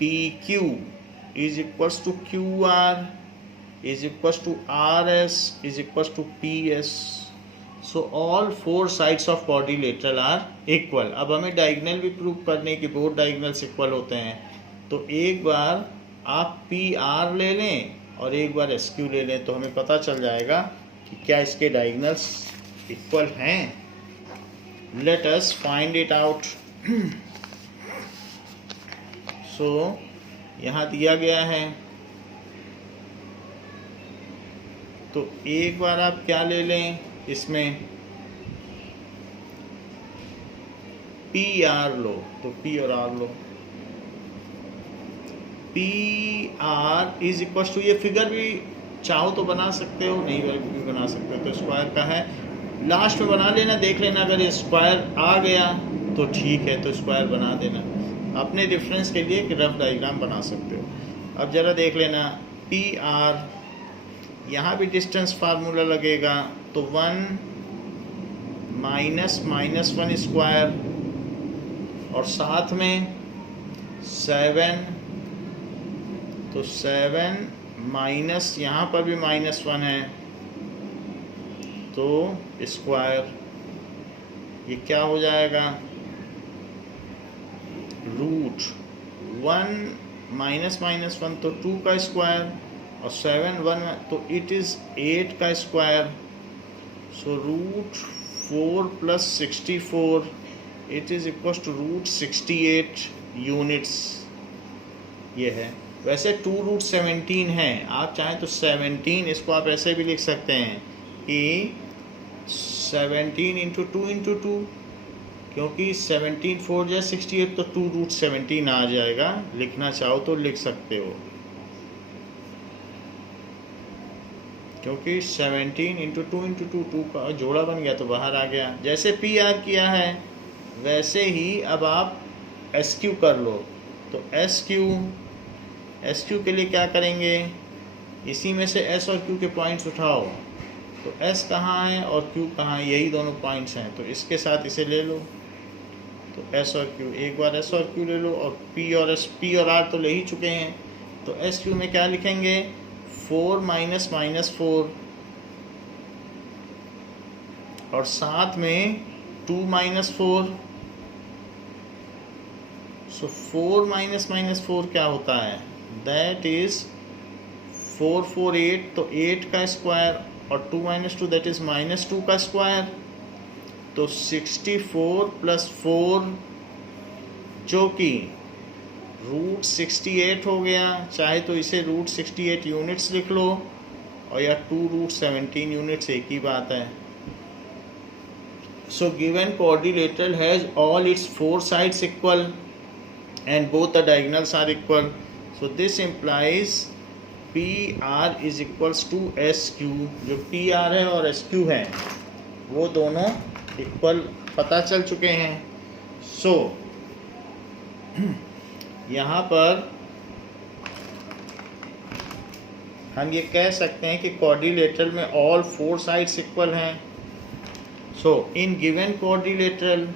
PQ is equals to QR is equals to RS is equals to PS. So all four sides of quadrilateral are equal. अब हमें डायगोनल भी प्रूव करने की, बोथ डायगोनल्स इक्वल होते हैं, तो एक बार आप PR ले लें और एक बार SQ ले लें, तो हमें पता चल जाएगा कि क्या इसके डायगोनल्स इक्वल हैं। Let us find it out. सो यहाँ दिया गया है, तो एक बार आप क्या ले लें, इसमें पी आर लो, तो पी और आर लो। P R is equal to, ये फिगर भी चाहो तो बना सकते हो, नहीं भी बना सकते हो, तो स्क्वायर का है, लास्ट में बना लेना, देख लेना अगर ये स्क्वायर आ गया तो ठीक है, तो स्क्वायर बना देना। अपने रेफरेंस के लिए एक रफ डायग्राम बना सकते हो। अब ज़रा देख लेना पी आर, यहाँ भी डिस्टेंस फार्मूला लगेगा, तो 1 माइनस माइनस 1 स्क्वायर, और साथ में 7, तो 7 माइनस, यहाँ पर भी -1 है, तो स्क्वायर, ये क्या हो जाएगा रूट 1 माइनस माइनस 1 तो 2 का स्क्वायर, और 7 1 तो इट इज़ 8 का square. So root 4 + 64 it is equal to root 68 units, ये है। वैसे 2 रूट 17 है, आप चाहें तो 17, इसको आप ऐसे भी लिख सकते हैं कि 17 × 2 × 2, क्योंकि 17 4 × 68, तो 2 रूट 17 आ जाएगा, लिखना चाहो तो लिख सकते हो, क्योंकि 17 × 2 × 2 2 का जोड़ा बन गया तो बाहर आ गया। जैसे पी आर किया है वैसे ही अब आप एस क्यू कर लो, तो एस क्यू के लिए क्या करेंगे, इसी में से एस और क्यू के पॉइंट्स उठाओ, तो एस कहाँ है और क्यू कहाँ है, यही दोनों पॉइंट्स हैं, तो इसके साथ इसे ले लो, तो एस और क्यू, एक बार एस और क्यू ले लो, और पी और आर तो ले ही चुके हैं, तो एस क्यू में क्या लिखेंगे 4 माइनस माइनस 4, और साथ में 2 माइनस 4, सो 4 माइनस माइनस 4 क्या होता है, दैट इज 4 4 8, तो 8 का स्क्वायर, और 2 माइनस 2 दैट इज -2 का स्क्वायर, तो 64 + 4, जो कि रूट 68 हो गया। चाहे तो इसे रूट 68 यूनिट्स लिख लो, और या 2 रूट 17 यूनिट्स, एक ही बात है। So given quadrilateral has all its 4 sides equal and both the diagonals are equal, so this implies PR is equals to SQ। जो PR है और SQ है वो दोनों इक्वल पता चल चुके हैं। सो यहाँ पर हम ये कह सकते हैं कि क्वाड्रिलेटरल में ऑल 4 साइड्स इक्वल हैं। So in given quadrilateral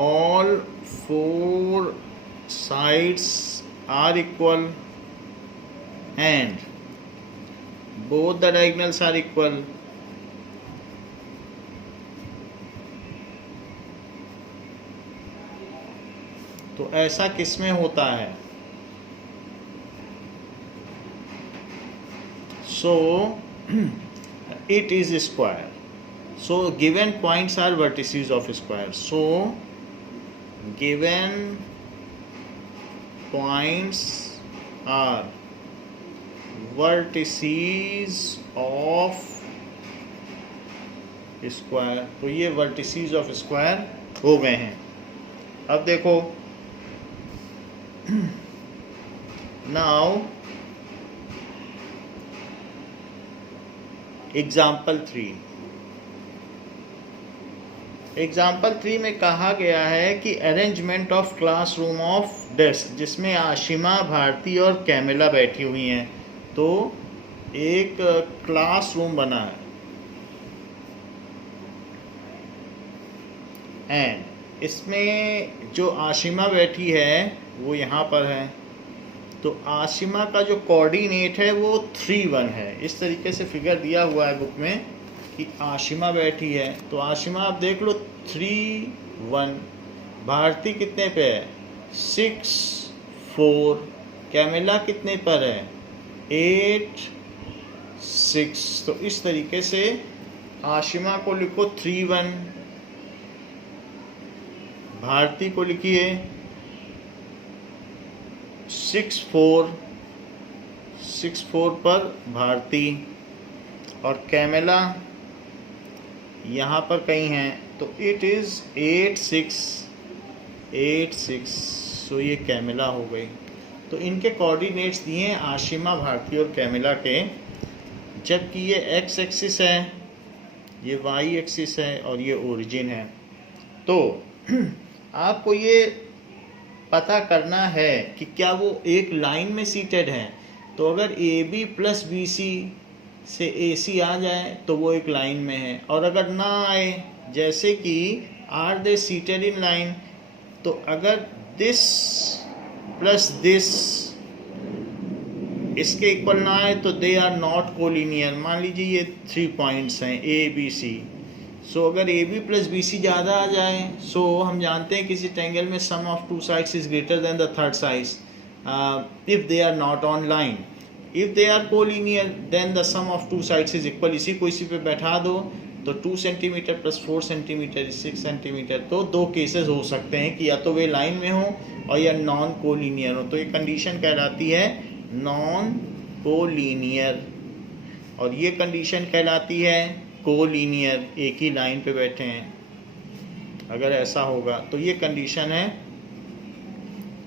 all 4 sides are equal and both the diagonals are equal, तो ऐसा किस में होता है? So it is square. So given points are vertices of square. So given points are vertices of square. तो ये vertices of square हो गए हैं. अब देखो now example 3. एग्जाम्पल 3 में कहा गया है कि arrangement of classroom of desk, जिसमें आशिमा, भारती और कैमिला बैठी हुई हैं. तो एक क्लासरूम बना है एंड इसमें जो आशिमा बैठी है वो यहाँ पर है. तो आशिमा का जो कोऑर्डिनेट है वो 3, 1 है. इस तरीके से फिगर दिया हुआ है बुक में कि आशिमा बैठी है. तो आशिमा आप देख लो 3, 1. भारती कितने पे है? 6, 4. कैमिला कितने पर है? 8, 6. तो इस तरीके से आशिमा को लिखो 3, 1. भारती को लिखिए 6, 4. 6, 4 पर भारती और कैमिला यहाँ पर कहीं हैं. तो इट इज़ 8, 6, 8, 6. सो ये कैमिला हो गई. तो इनके कोऑर्डिनेट्स दिए हैं आशिमा, भारती और कैमिला के. जबकि ये एक्स एक्सिस है, ये वाई एक्सिस है और ये ओरिजिन है. तो आपको ये पता करना है कि क्या वो एक लाइन में सीटेड हैं. तो अगर A B plus B C से ए सी आ जाए तो वो एक लाइन में है, और अगर ना आए, जैसे कि are they seated in line, तो अगर दिस प्लस दिस इसके इक्वल ना आए तो दे आर नॉट कोलिनियर. मान लीजिए ये 3 पॉइंट्स हैं ए बी सी. सो अगर A B plus B C ज़्यादा आ जाए, सो हम जानते हैं किसी ट्रायंगल में sum of 2 sides is greater than the third side if they are not on line. If they are collinear, then the sum of 2 sides is equal. इसी को इसी पे बैठा दो तो 2 सेंटीमीटर प्लस 4 सेंटीमीटर 6 सेंटीमीटर. तो 2 cases हो सकते हैं कि या तो वे लाइन में हो और या नॉन कोलिनियर हो. तो ये कंडीशन कहलाती है नॉन कोलिनियर, और ये कंडीशन कहलाती है कोलिनियर. एक ही लाइन पे बैठे हैं, अगर ऐसा होगा तो ये कंडीशन है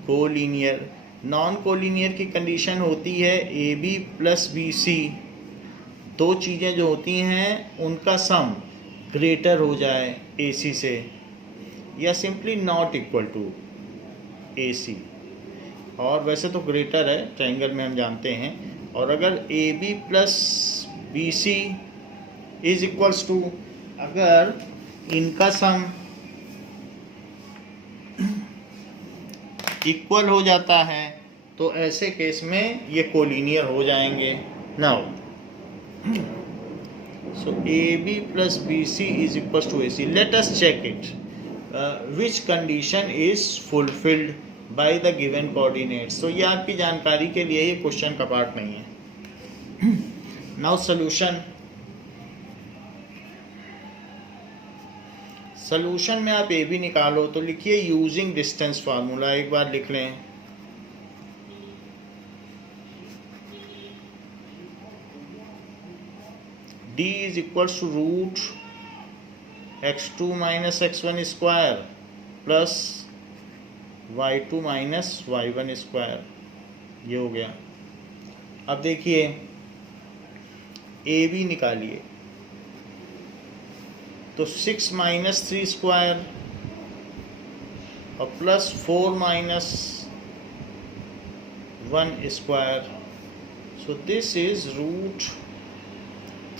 कोलिनियर. नॉन कोलिनियर की कंडीशन होती है A B plus B C. 2 चीज़ें जो होती हैं उनका सम ग्रेटर हो जाए ए सी से, या simply not equal to A सी. और वैसे तो ग्रेटर है ट्रायंगल में, हम जानते हैं. और अगर A B plus B C is equals to, अगर इनका सम इक्वल हो जाता है तो ऐसे केस में ये कोलिनियर हो जाएंगे. Now so A B plus B C is equal to A C. Let us check it which condition is fulfilled by the given coordinates. तो ये आपकी जानकारी के लिए, ये क्वेश्चन का पार्ट नहीं है. Now solution. सोल्यूशन में आप ए बी निकालो तो लिखिए यूजिंग डिस्टेंस फार्मूला. एक बार लिख लें. D is equal to root x2 minus x1 square plus y2 minus y1 square. ये हो गया. अब देखिए ए बी निकालिए. तो 6 माइनस 3 स्क्वायर और plus 4 minus 1 square. So this is root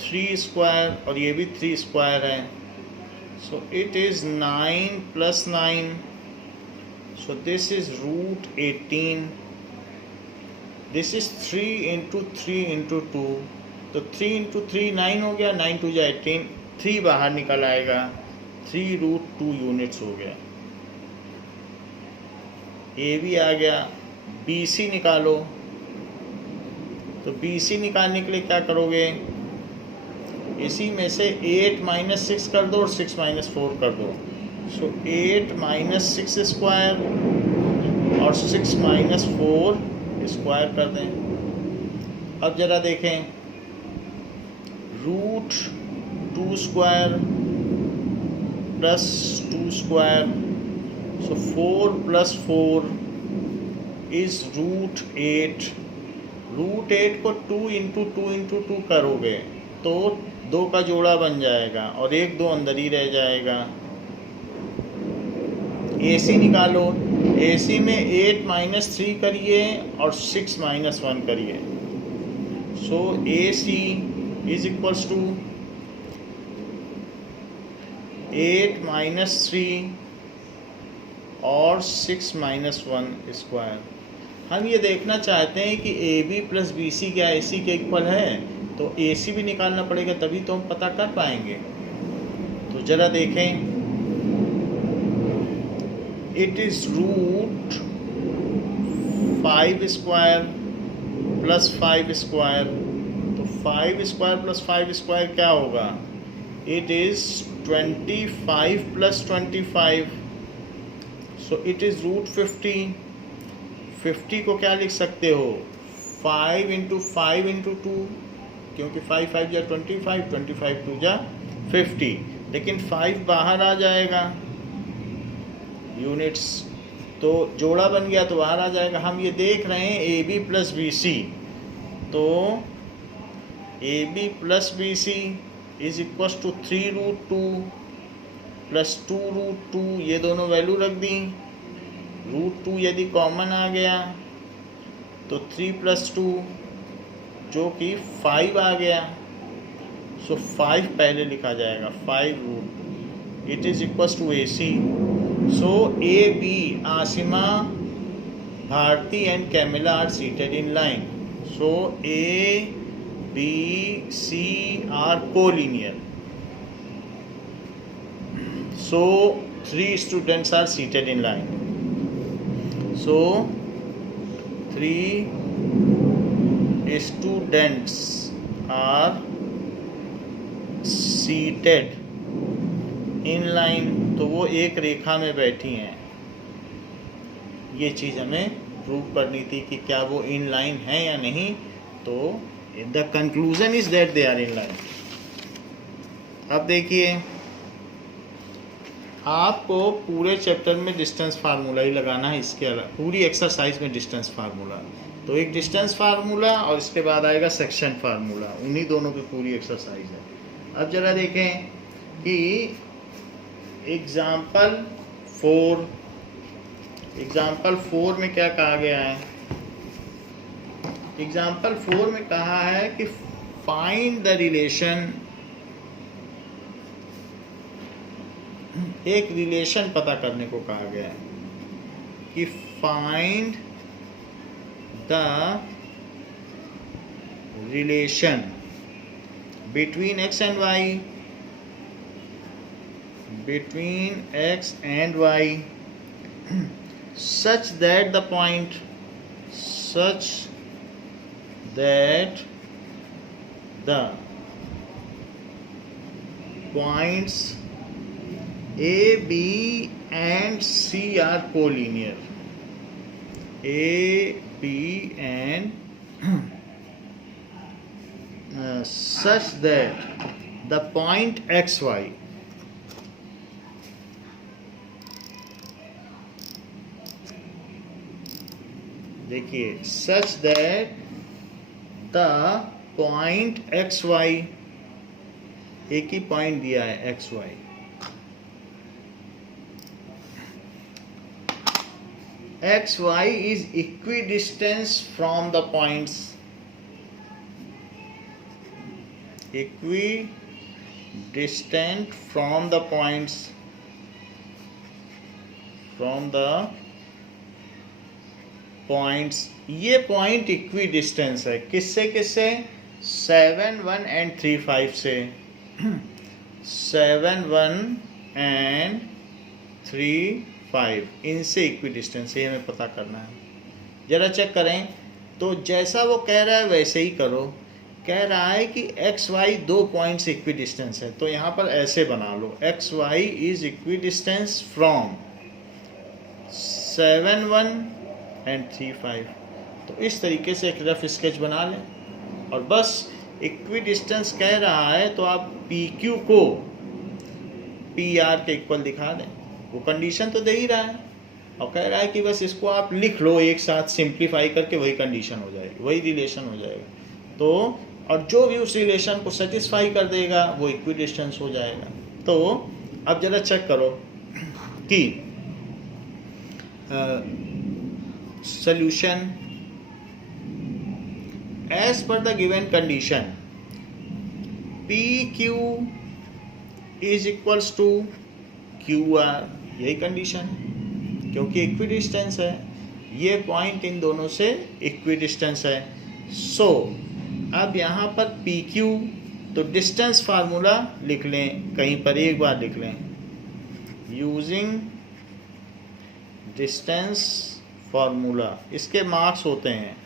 3 square, और ये भी 3 स्क्वायर है. So it is 9 plus 9. So this is root 18. This is 3 into 3 into 2. तो 3 इंटू 3 9 हो गया. 9 टू जा 18. 3 बाहर निकल आएगा. 3 रूट 2 यूनिट्स हो गया. ए बी आ गया, बी सी निकालो। तो बी सी निकालने के लिए क्या करोगे, इसी में से 8 माइनस 6 कर दो और 6 माइनस 4 कर दो। सो 8 माइनस 6 स्क्वायर और 6 माइनस 4 स्क्वायर कर दें। अब जरा देखें, root 2 square plus 2 square, so 4 plus 4 is root 8। Root 8 को 2 इंटू 2 इंटू 2 करोगे तो 2 का जोड़ा बन जाएगा और 1 2 अंदर ही रह जाएगा। AC निकालो, AC में 8 माइनस 3 करिए और 6 माइनस 1 करिए। So AC is equals to 8 minus 3 और 6 माइनस 1 स्क्वायर। हम ये देखना चाहते हैं कि AB प्लस BC क्या AC के इक्वल है, तो AC भी निकालना पड़ेगा, तभी तो हम पता कर पाएंगे। तो जरा देखें, it is root 5 square plus 5 square. तो 5 स्क्वायर प्लस 5 स्क्वायर क्या होगा, it is 25 plus 25। So it is root 50। 50 को क्या लिख सकते हो, 5 इंटू 5 इंटू 2, क्योंकि 5 5 जा 25, 25 2 जा 50, लेकिन 5 बाहर आ जाएगा यूनिट्स, तो जोड़ा बन गया तो बाहर आ जाएगा। हम ये देख रहे हैं A B plus B C, तो A B plus B C is equal to 3 root 2 plus 2 root 2, ये दोनों वैल्यू रख दी। रूट 2 यदि कॉमन आ गया तो 3 प्लस 2 जो कि 5 आ गया, सो 5 पहले लिखा जाएगा, 5 root. It is equal to A C. So A B, Asima, Bharti and Camila are seated in line. So A B C are collinear. So 3 students are seated in line. So 3 students are seated in line. तो वो एक रेखा में बैठी हैं। ये चीज़ हमें prove करनी थी कि क्या वो इन लाइन है या नहीं। तो the conclusion is that they are in line. अब देखिए, आपको पूरे चैप्टर में डिस्टेंस फार्मूला ही लगाना है, इसके अलावा पूरी एक्सरसाइज में डिस्टेंस फार्मूला। तो एक डिस्टेंस फार्मूला और इसके बाद आएगा सेक्शन फार्मूला, उन्हीं दोनों की पूरी एक्सरसाइज है। अब जरा देखें कि एग्जाम्पल 4 में क्या कहा गया है। एग्जाम्पल 4 में कहा है कि फाइंड द रिलेशन, एक रिलेशन पता करने को कहा गया है कि find the relation between x and y, between x and y such that the point, such that the points A, B and C are collinear. A, B and such that the point x, y देखिए, such that the point x, y, एक ही point दिया है x, y, x, y is equidistant from the points, equidistant from the points, from the points। ये point equidistance है, किससे किससे, 7 1 and 3 5 से। 7 1 and 3, 5 इनसे इक्वी डिस्टेंस, ये हमें पता करना है। ज़रा चेक करें, तो जैसा वो कह रहा है वैसे ही करो। कह रहा है कि X Y 2 points equidistance है, तो यहाँ पर ऐसे बना लो, X Y is equidistance from 7, 1 and 3, 5। तो इस तरीके से एक रफ स्केच बना लें और बस इक्वी डिस्टेंस कह रहा है तो आप पी क्यू को पी आर के इक्वल दिखा दें। वो कंडीशन तो दे ही रहा है और कह रहा है कि बस इसको आप लिख लो एक साथ, सिंप्लीफाई करके वही कंडीशन हो जाएगी, वही रिलेशन हो जाएगा। तो और जो भी उस रिलेशन को सेटिस्फाई कर देगा वो इक्वी डिस्टेंस हो जाएगा। तो अब जरा चेक करो कि solution as per the given condition PQ is equals to QR, यही कंडीशन है क्योंकि इक्वी डिस्टेंस है, ये पॉइंट इन दोनों से इक्वी डिस्टेंस है। सो अब यहाँ पर PQ तो डिस्टेंस फार्मूला लिख लें, कहीं पर एक बार लिख लें, यूजिंग डिस्टेंस फार्मूला। इसके मार्क्स होते हैं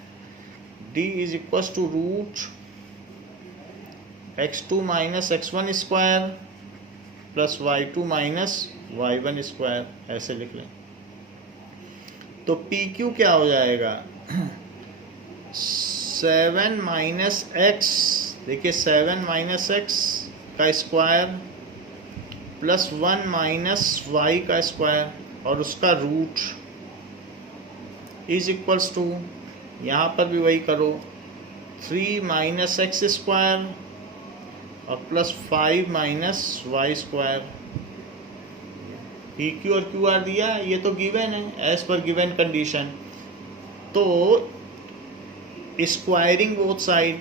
d is equal to root x2 minus x1 square plus y2 minus y1 square, ऐसे लिख लें। तो PQ क्या हो जाएगा, 7 माइनस एक्स, देखिए 7 माइनस एक्स का स्क्वायर प्लस 1 माइनस वाई का स्क्वायर और उसका रूट इज इक्वल्स टू, यहाँ पर भी वही करो, 3 माइनस एक्स स्क्वायर और plus 5 minus y square. P Q और क्यू आर दिया, ये तो गिवन है एज पर गिवन कंडीशन। तो squaring both side,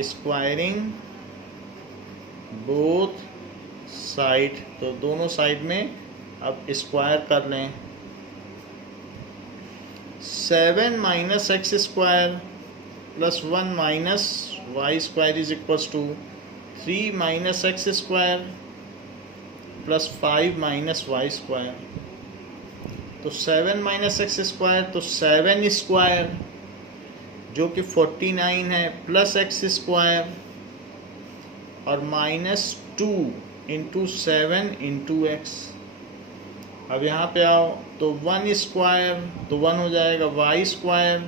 squaring both side, तो दोनों साइड में अब स्क्वायर कर लें। 7 minus x square plus 1 minus y square is equals to 3 minus x square plus 5 minus y square. तो 7 माइनस एक्स स्क्वायर तो 7 square जो कि 49 है प्लस एक्स स्क्वायर और माइनस 2 इंटू 7 इंटू एक्स। अब यहाँ पे आओ तो 1 स्क्वायर तो 1 हो जाएगा वाई स्क्वायर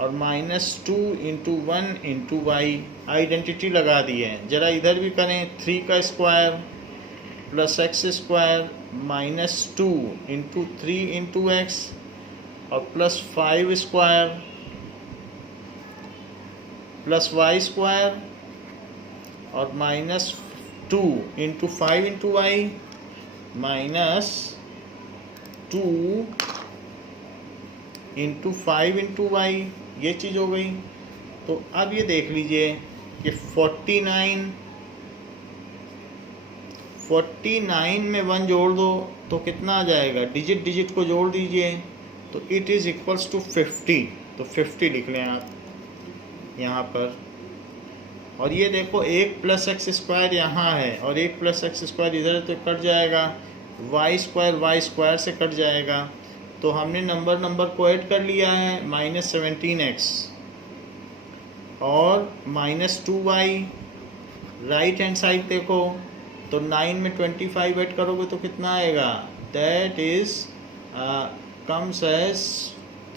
और minus 2 into 1 into Y, identity लगा दी है। ज़रा इधर भी करें, 3 का square plus X square minus 2 into 3 into X और plus 5 square plus Y square और minus 2 into 5 into Y minus 2 into 5 into Y, ये चीज़ हो गई। तो अब ये देख लीजिए कि 49 में 1 जोड़ दो तो कितना आ जाएगा, डिजिट डिजिट को जोड़ दीजिए तो इट इज़ इक्वल्स टू 50। तो 50 लिख लें आप यहाँ पर। और ये देखो 1 प्लस एक्स स्क्वायर यहाँ है और 1 प्लस एक्स स्क्वायर इधर तो कट जाएगा, वाई स्क्वायर से कट जाएगा। तो हमने नंबर को ऐड कर लिया है, माइनस 17x और minus 2y। Right hand side देखो तो 9 में 25 ऐड करोगे तो कितना आएगा, दैट इज कम्स एज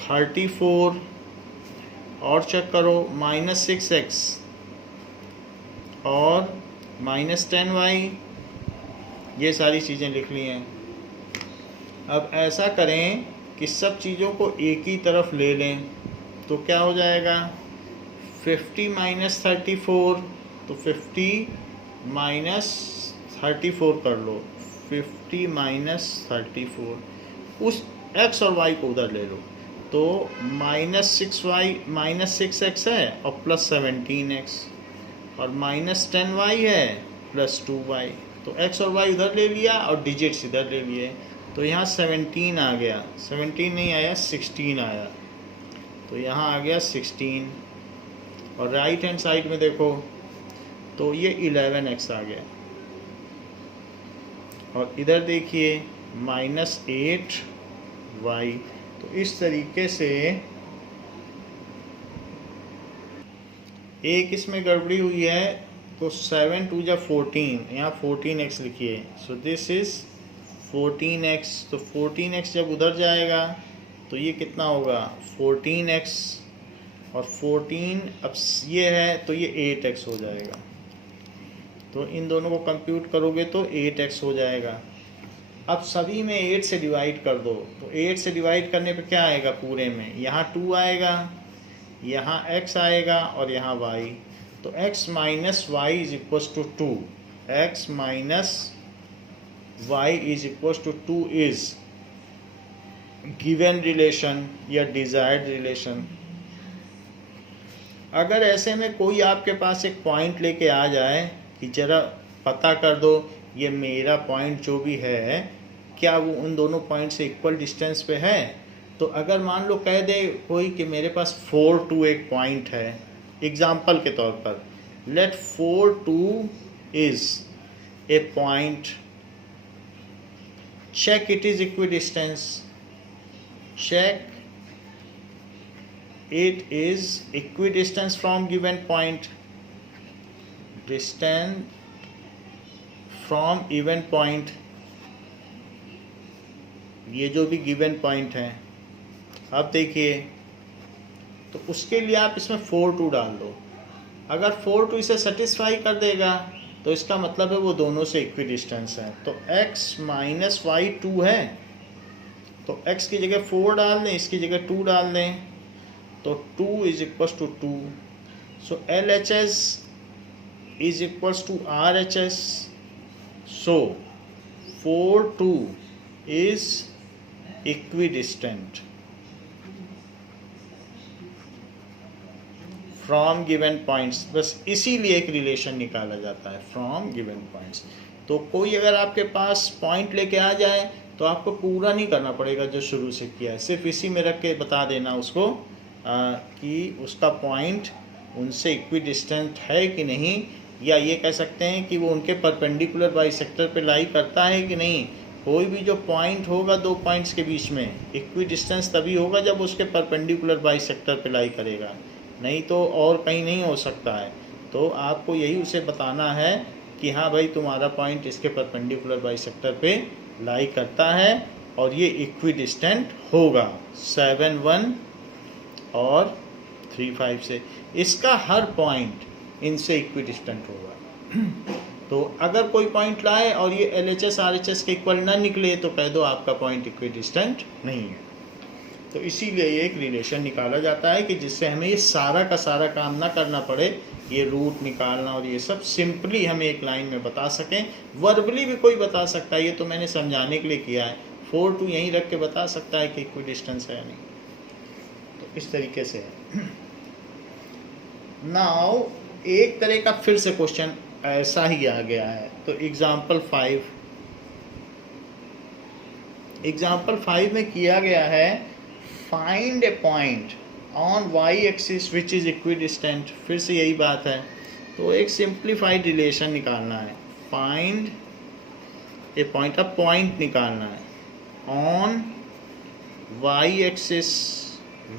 34। और चेक करो माइनस 6x और माइनस 10y, ये सारी चीज़ें लिख ली हैं। अब ऐसा करें कि सब चीज़ों को एक ही तरफ ले लें तो क्या हो जाएगा, 50 माइनस 34, तो 50 माइनस 34 कर लो, 50 माइनस 34, उस x और y को उधर ले लो तो माइनस 6x है और प्लस 17x और माइनस 10y है प्लस 2y। तो x और y उधर ले लिया और डिजिट्स इधर ले लिए, तो यहाँ 17 आ गया, 17 नहीं आया 16 आया, तो यहाँ आ गया 16। और राइट हैंड साइड में देखो तो ये 11x आ गया। और इधर देखिए -8y। तो इस तरीके से एक इसमें गड़बड़ी हुई है, तो 7 2 जा 14, यहाँ 14x लिखिए। So this is 14x। तो 14x जब उधर जाएगा तो ये कितना होगा 14x, और 14 अब ये है तो ये 8x हो जाएगा। तो इन दोनों को कंप्यूट करोगे तो 8x हो जाएगा। अब सभी में 8 से डिवाइड कर दो, तो 8 से डिवाइड करने पे क्या आएगा पूरे में, यहाँ 2 आएगा, यहाँ x आएगा और यहाँ y। तो x minus y is equal to 2, x minus y is equal to 2 is given relation या डिजायर्ड रिलेशन। अगर ऐसे में कोई आपके पास एक पॉइंट लेके आ जाए कि जरा पता कर दो ये मेरा पॉइंट जो भी है क्या वो उन दोनों पॉइंट से इक्वल डिस्टेंस पे है, तो अगर मान लो कह दे कोई कि मेरे पास 4 2 एक पॉइंट है, एग्जाम्पल के तौर पर let 4 2 is a point, check it is equidistance, check it is equidistance from given point, distance from given point, ये जो भी गिवन पॉइंट है। अब देखिए तो उसके लिए आप इसमें 4 2 डाल दो। अगर 4 2 इसे सेटिस्फाई कर देगा तो इसका मतलब है वो दोनों से इक्विडिस्टेंस है। तो x माइनस वाई 2 है, तो x की जगह 4 डाल दें, इसकी जगह 2 डाल दें, तो 2 is equal to 2। So LHS is equal to RHS। So 4 2 is equidistant from given points. बस इसीलिए एक रिलेशन निकाला जाता है फ्रॉम गिवन पॉइंट्स। तो कोई अगर आपके पास पॉइंट लेके आ जाए तो आपको पूरा नहीं करना पड़ेगा जो शुरू से किया है, सिर्फ इसी में रख के बता देना उसको कि उसका पॉइंट उनसे इक्विडिस्टेंट है कि नहीं, या ये कह सकते हैं कि वो उनके परपेंडिकुलर बाइसेक्टर पे लाई करता है कि नहीं। कोई भी जो पॉइंट होगा दो पॉइंट्स के बीच में, इक्विडिस्टेंस तभी होगा जब उसके परपेंडिकुलर बाइसेक्टर पे लाई करेगा, नहीं तो और कहीं नहीं हो सकता है। तो आपको यही उसे बताना है कि हाँ भाई तुम्हारा पॉइंट इसके परपेंडिकुलर बाइसेक्टर पे लाई करता है और ये इक्विडिस्टेंट होगा 7 1 और 3 5 से। इसका हर पॉइंट इनसे इक्विडिस्टेंट होगा। तो अगर कोई पॉइंट लाए और ये LHS RHS के इक्वल ना निकले तो कह दो आपका पॉइंट इक्विडिस्टेंट नहीं है। तो इसीलिए ये एक रिलेशन निकाला जाता है कि जिससे हमें ये सारा का सारा काम ना करना पड़े, ये रूट निकालना और ये सब सिंपली हमें एक लाइन में बता सकें। वर्बली भी कोई बता सकता है, ये तो मैंने समझाने के लिए किया है। 4 2 यहीं रख के बता सकता है कि इक्विडिस्टेंस है या नहीं। तो इस तरीके से है। नाउ एक तरह का फिर से क्वेश्चन ऐसा ही आ गया है। तो एग्जाम्पल 5 में किया गया है find a point on y axis which is equidistant. फिर से यही बात है, तो एक सिंप्लीफाइड रिलेशन निकालना है। फाइंड ए पॉइंट, अब पॉइंट निकालना है on y axis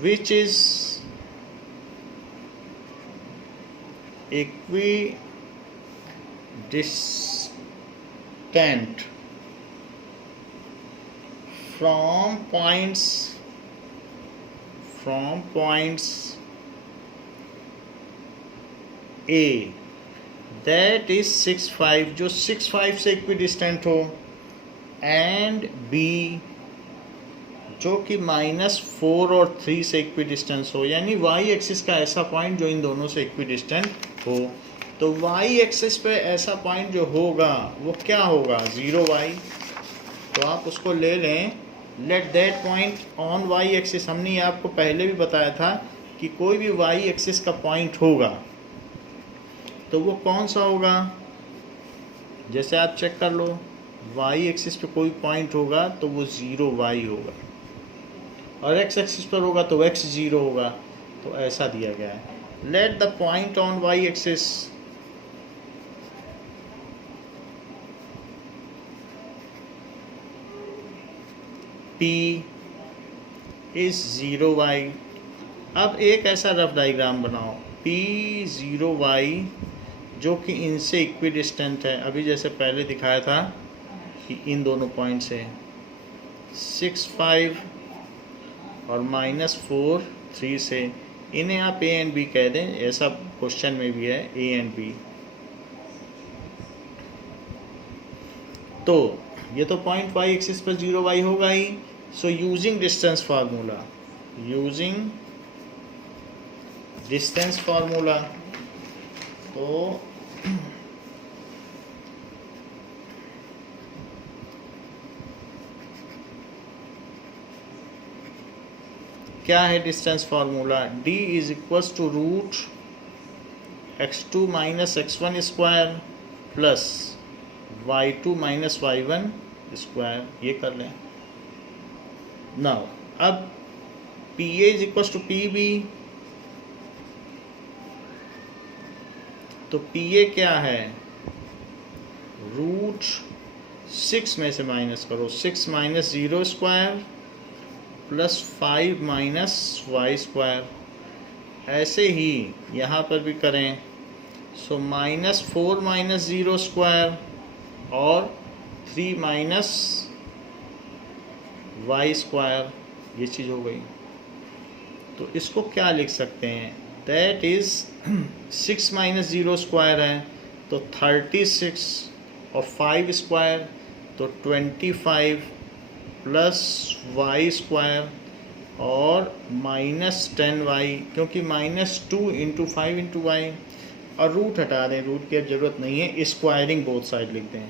which is equidistant from points A that is 6 5, जो 6 5 से इक्विडिस्टेंट हो, एंड B जो कि -4 और 3 से इक्विडिस्टेंस हो, यानी y एक्सिस का ऐसा पॉइंट जो इन दोनों से इक्विडिस्टेंट हो। तो y एक्सिस पे ऐसा पॉइंट जो होगा वो क्या होगा 0y। तो आप उसको ले लें, let that point on y axis. हमने ये आपको पहले भी बताया था कि कोई भी y एक्सिस का पॉइंट होगा तो वो कौन सा होगा। जैसे आप चेक कर लो, y एक्सिस पे कोई पॉइंट होगा तो वो 0y होगा, और x एक्सिस पर होगा तो x 0 होगा। तो ऐसा दिया गया है। Let the point on y axis P is 0y। अब एक ऐसा रफ डायग्राम बनाओ P 0y जो कि इनसे इक्विडिस्टेंट है, अभी जैसे पहले दिखाया था कि इन दोनों पॉइंट से 6 5 और -4 3 से, इन्हें आप A एंड B कह दें, ऐसा क्वेश्चन में भी है A एंड B। तो ये तो पॉइंट y एक्सिस पर 0y होगा ही। सो यूजिंग डिस्टेंस फार्मूला, तो क्या है distance formula? d is equals to root x2 minus x1 square plus y2 minus y1 square. ये कर लें। नाउ अब PA is equals to PB, तो PA क्या है? रूट 6 में से माइनस करो, 6 minus 0 square plus 5 minus y square. ऐसे ही यहाँ पर भी करें। सो -4 माइनस 0 स्क्वायर और 3 माइनस y स्क्वायर, ये चीज़ हो गई। तो इसको क्या लिख सकते हैं? दैट इज़ 6 माइनस 0 स्क्वायर है तो 36 और 5 स्क्वायर तो 25 प्लस y स्क्वायर और -10y, क्योंकि -2 इंटू 5 इंटू वाई, और रूट हटा दें, रूट की अब ज़रूरत नहीं है। स्क्वायरिंग बोथ साइड लिख दें।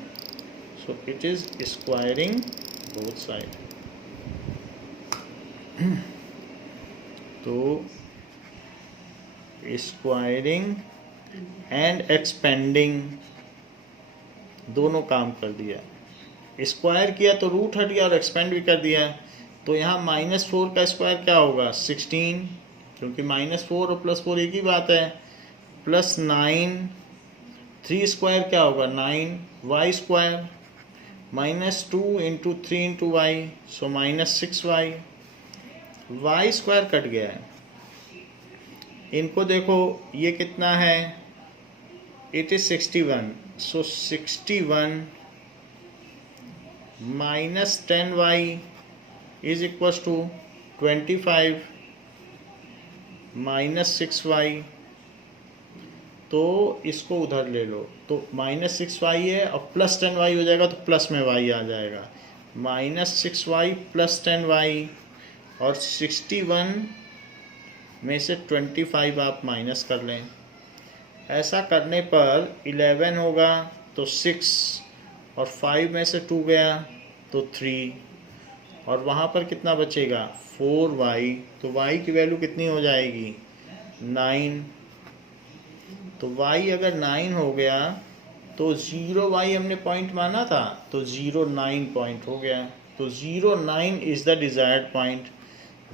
सो it is squaring both side. तो स्क्वायरिंग एंड एक्सपेंडिंग दोनों काम कर दिया। स्क्वायर किया तो रूट हट गया और एक्सपेंड भी कर दिया। तो यहाँ -4 का स्क्वायर क्या होगा? 16, क्योंकि -4 और +4 एक ही बात है, प्लस 9। 3 स्क्वायर क्या होगा? 9 y square, -2 into 3 into Y, so -6y। y square cut गया है। इनको देखो, ये कितना है? It is 61। So 61 minus 10y is equals to 25 minus 6y। तो इसको उधर ले लो, तो -6y है और प्लस 10y हो जाएगा, तो प्लस में y आ जाएगा। -6y प्लस 10y, और 61 में से 25 आप माइनस कर लें। ऐसा करने पर 11 होगा, तो 6 और 5 में से 2 गया तो 3, और वहाँ पर कितना बचेगा? 4y। तो y की वैल्यू कितनी हो जाएगी? 9। तो y अगर 9 हो गया तो 0y हमने पॉइंट माना था, तो 0,9 पॉइंट हो गया। तो 0,9 is the desired point.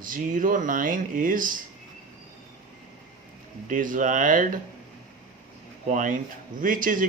0,9 is desired point which is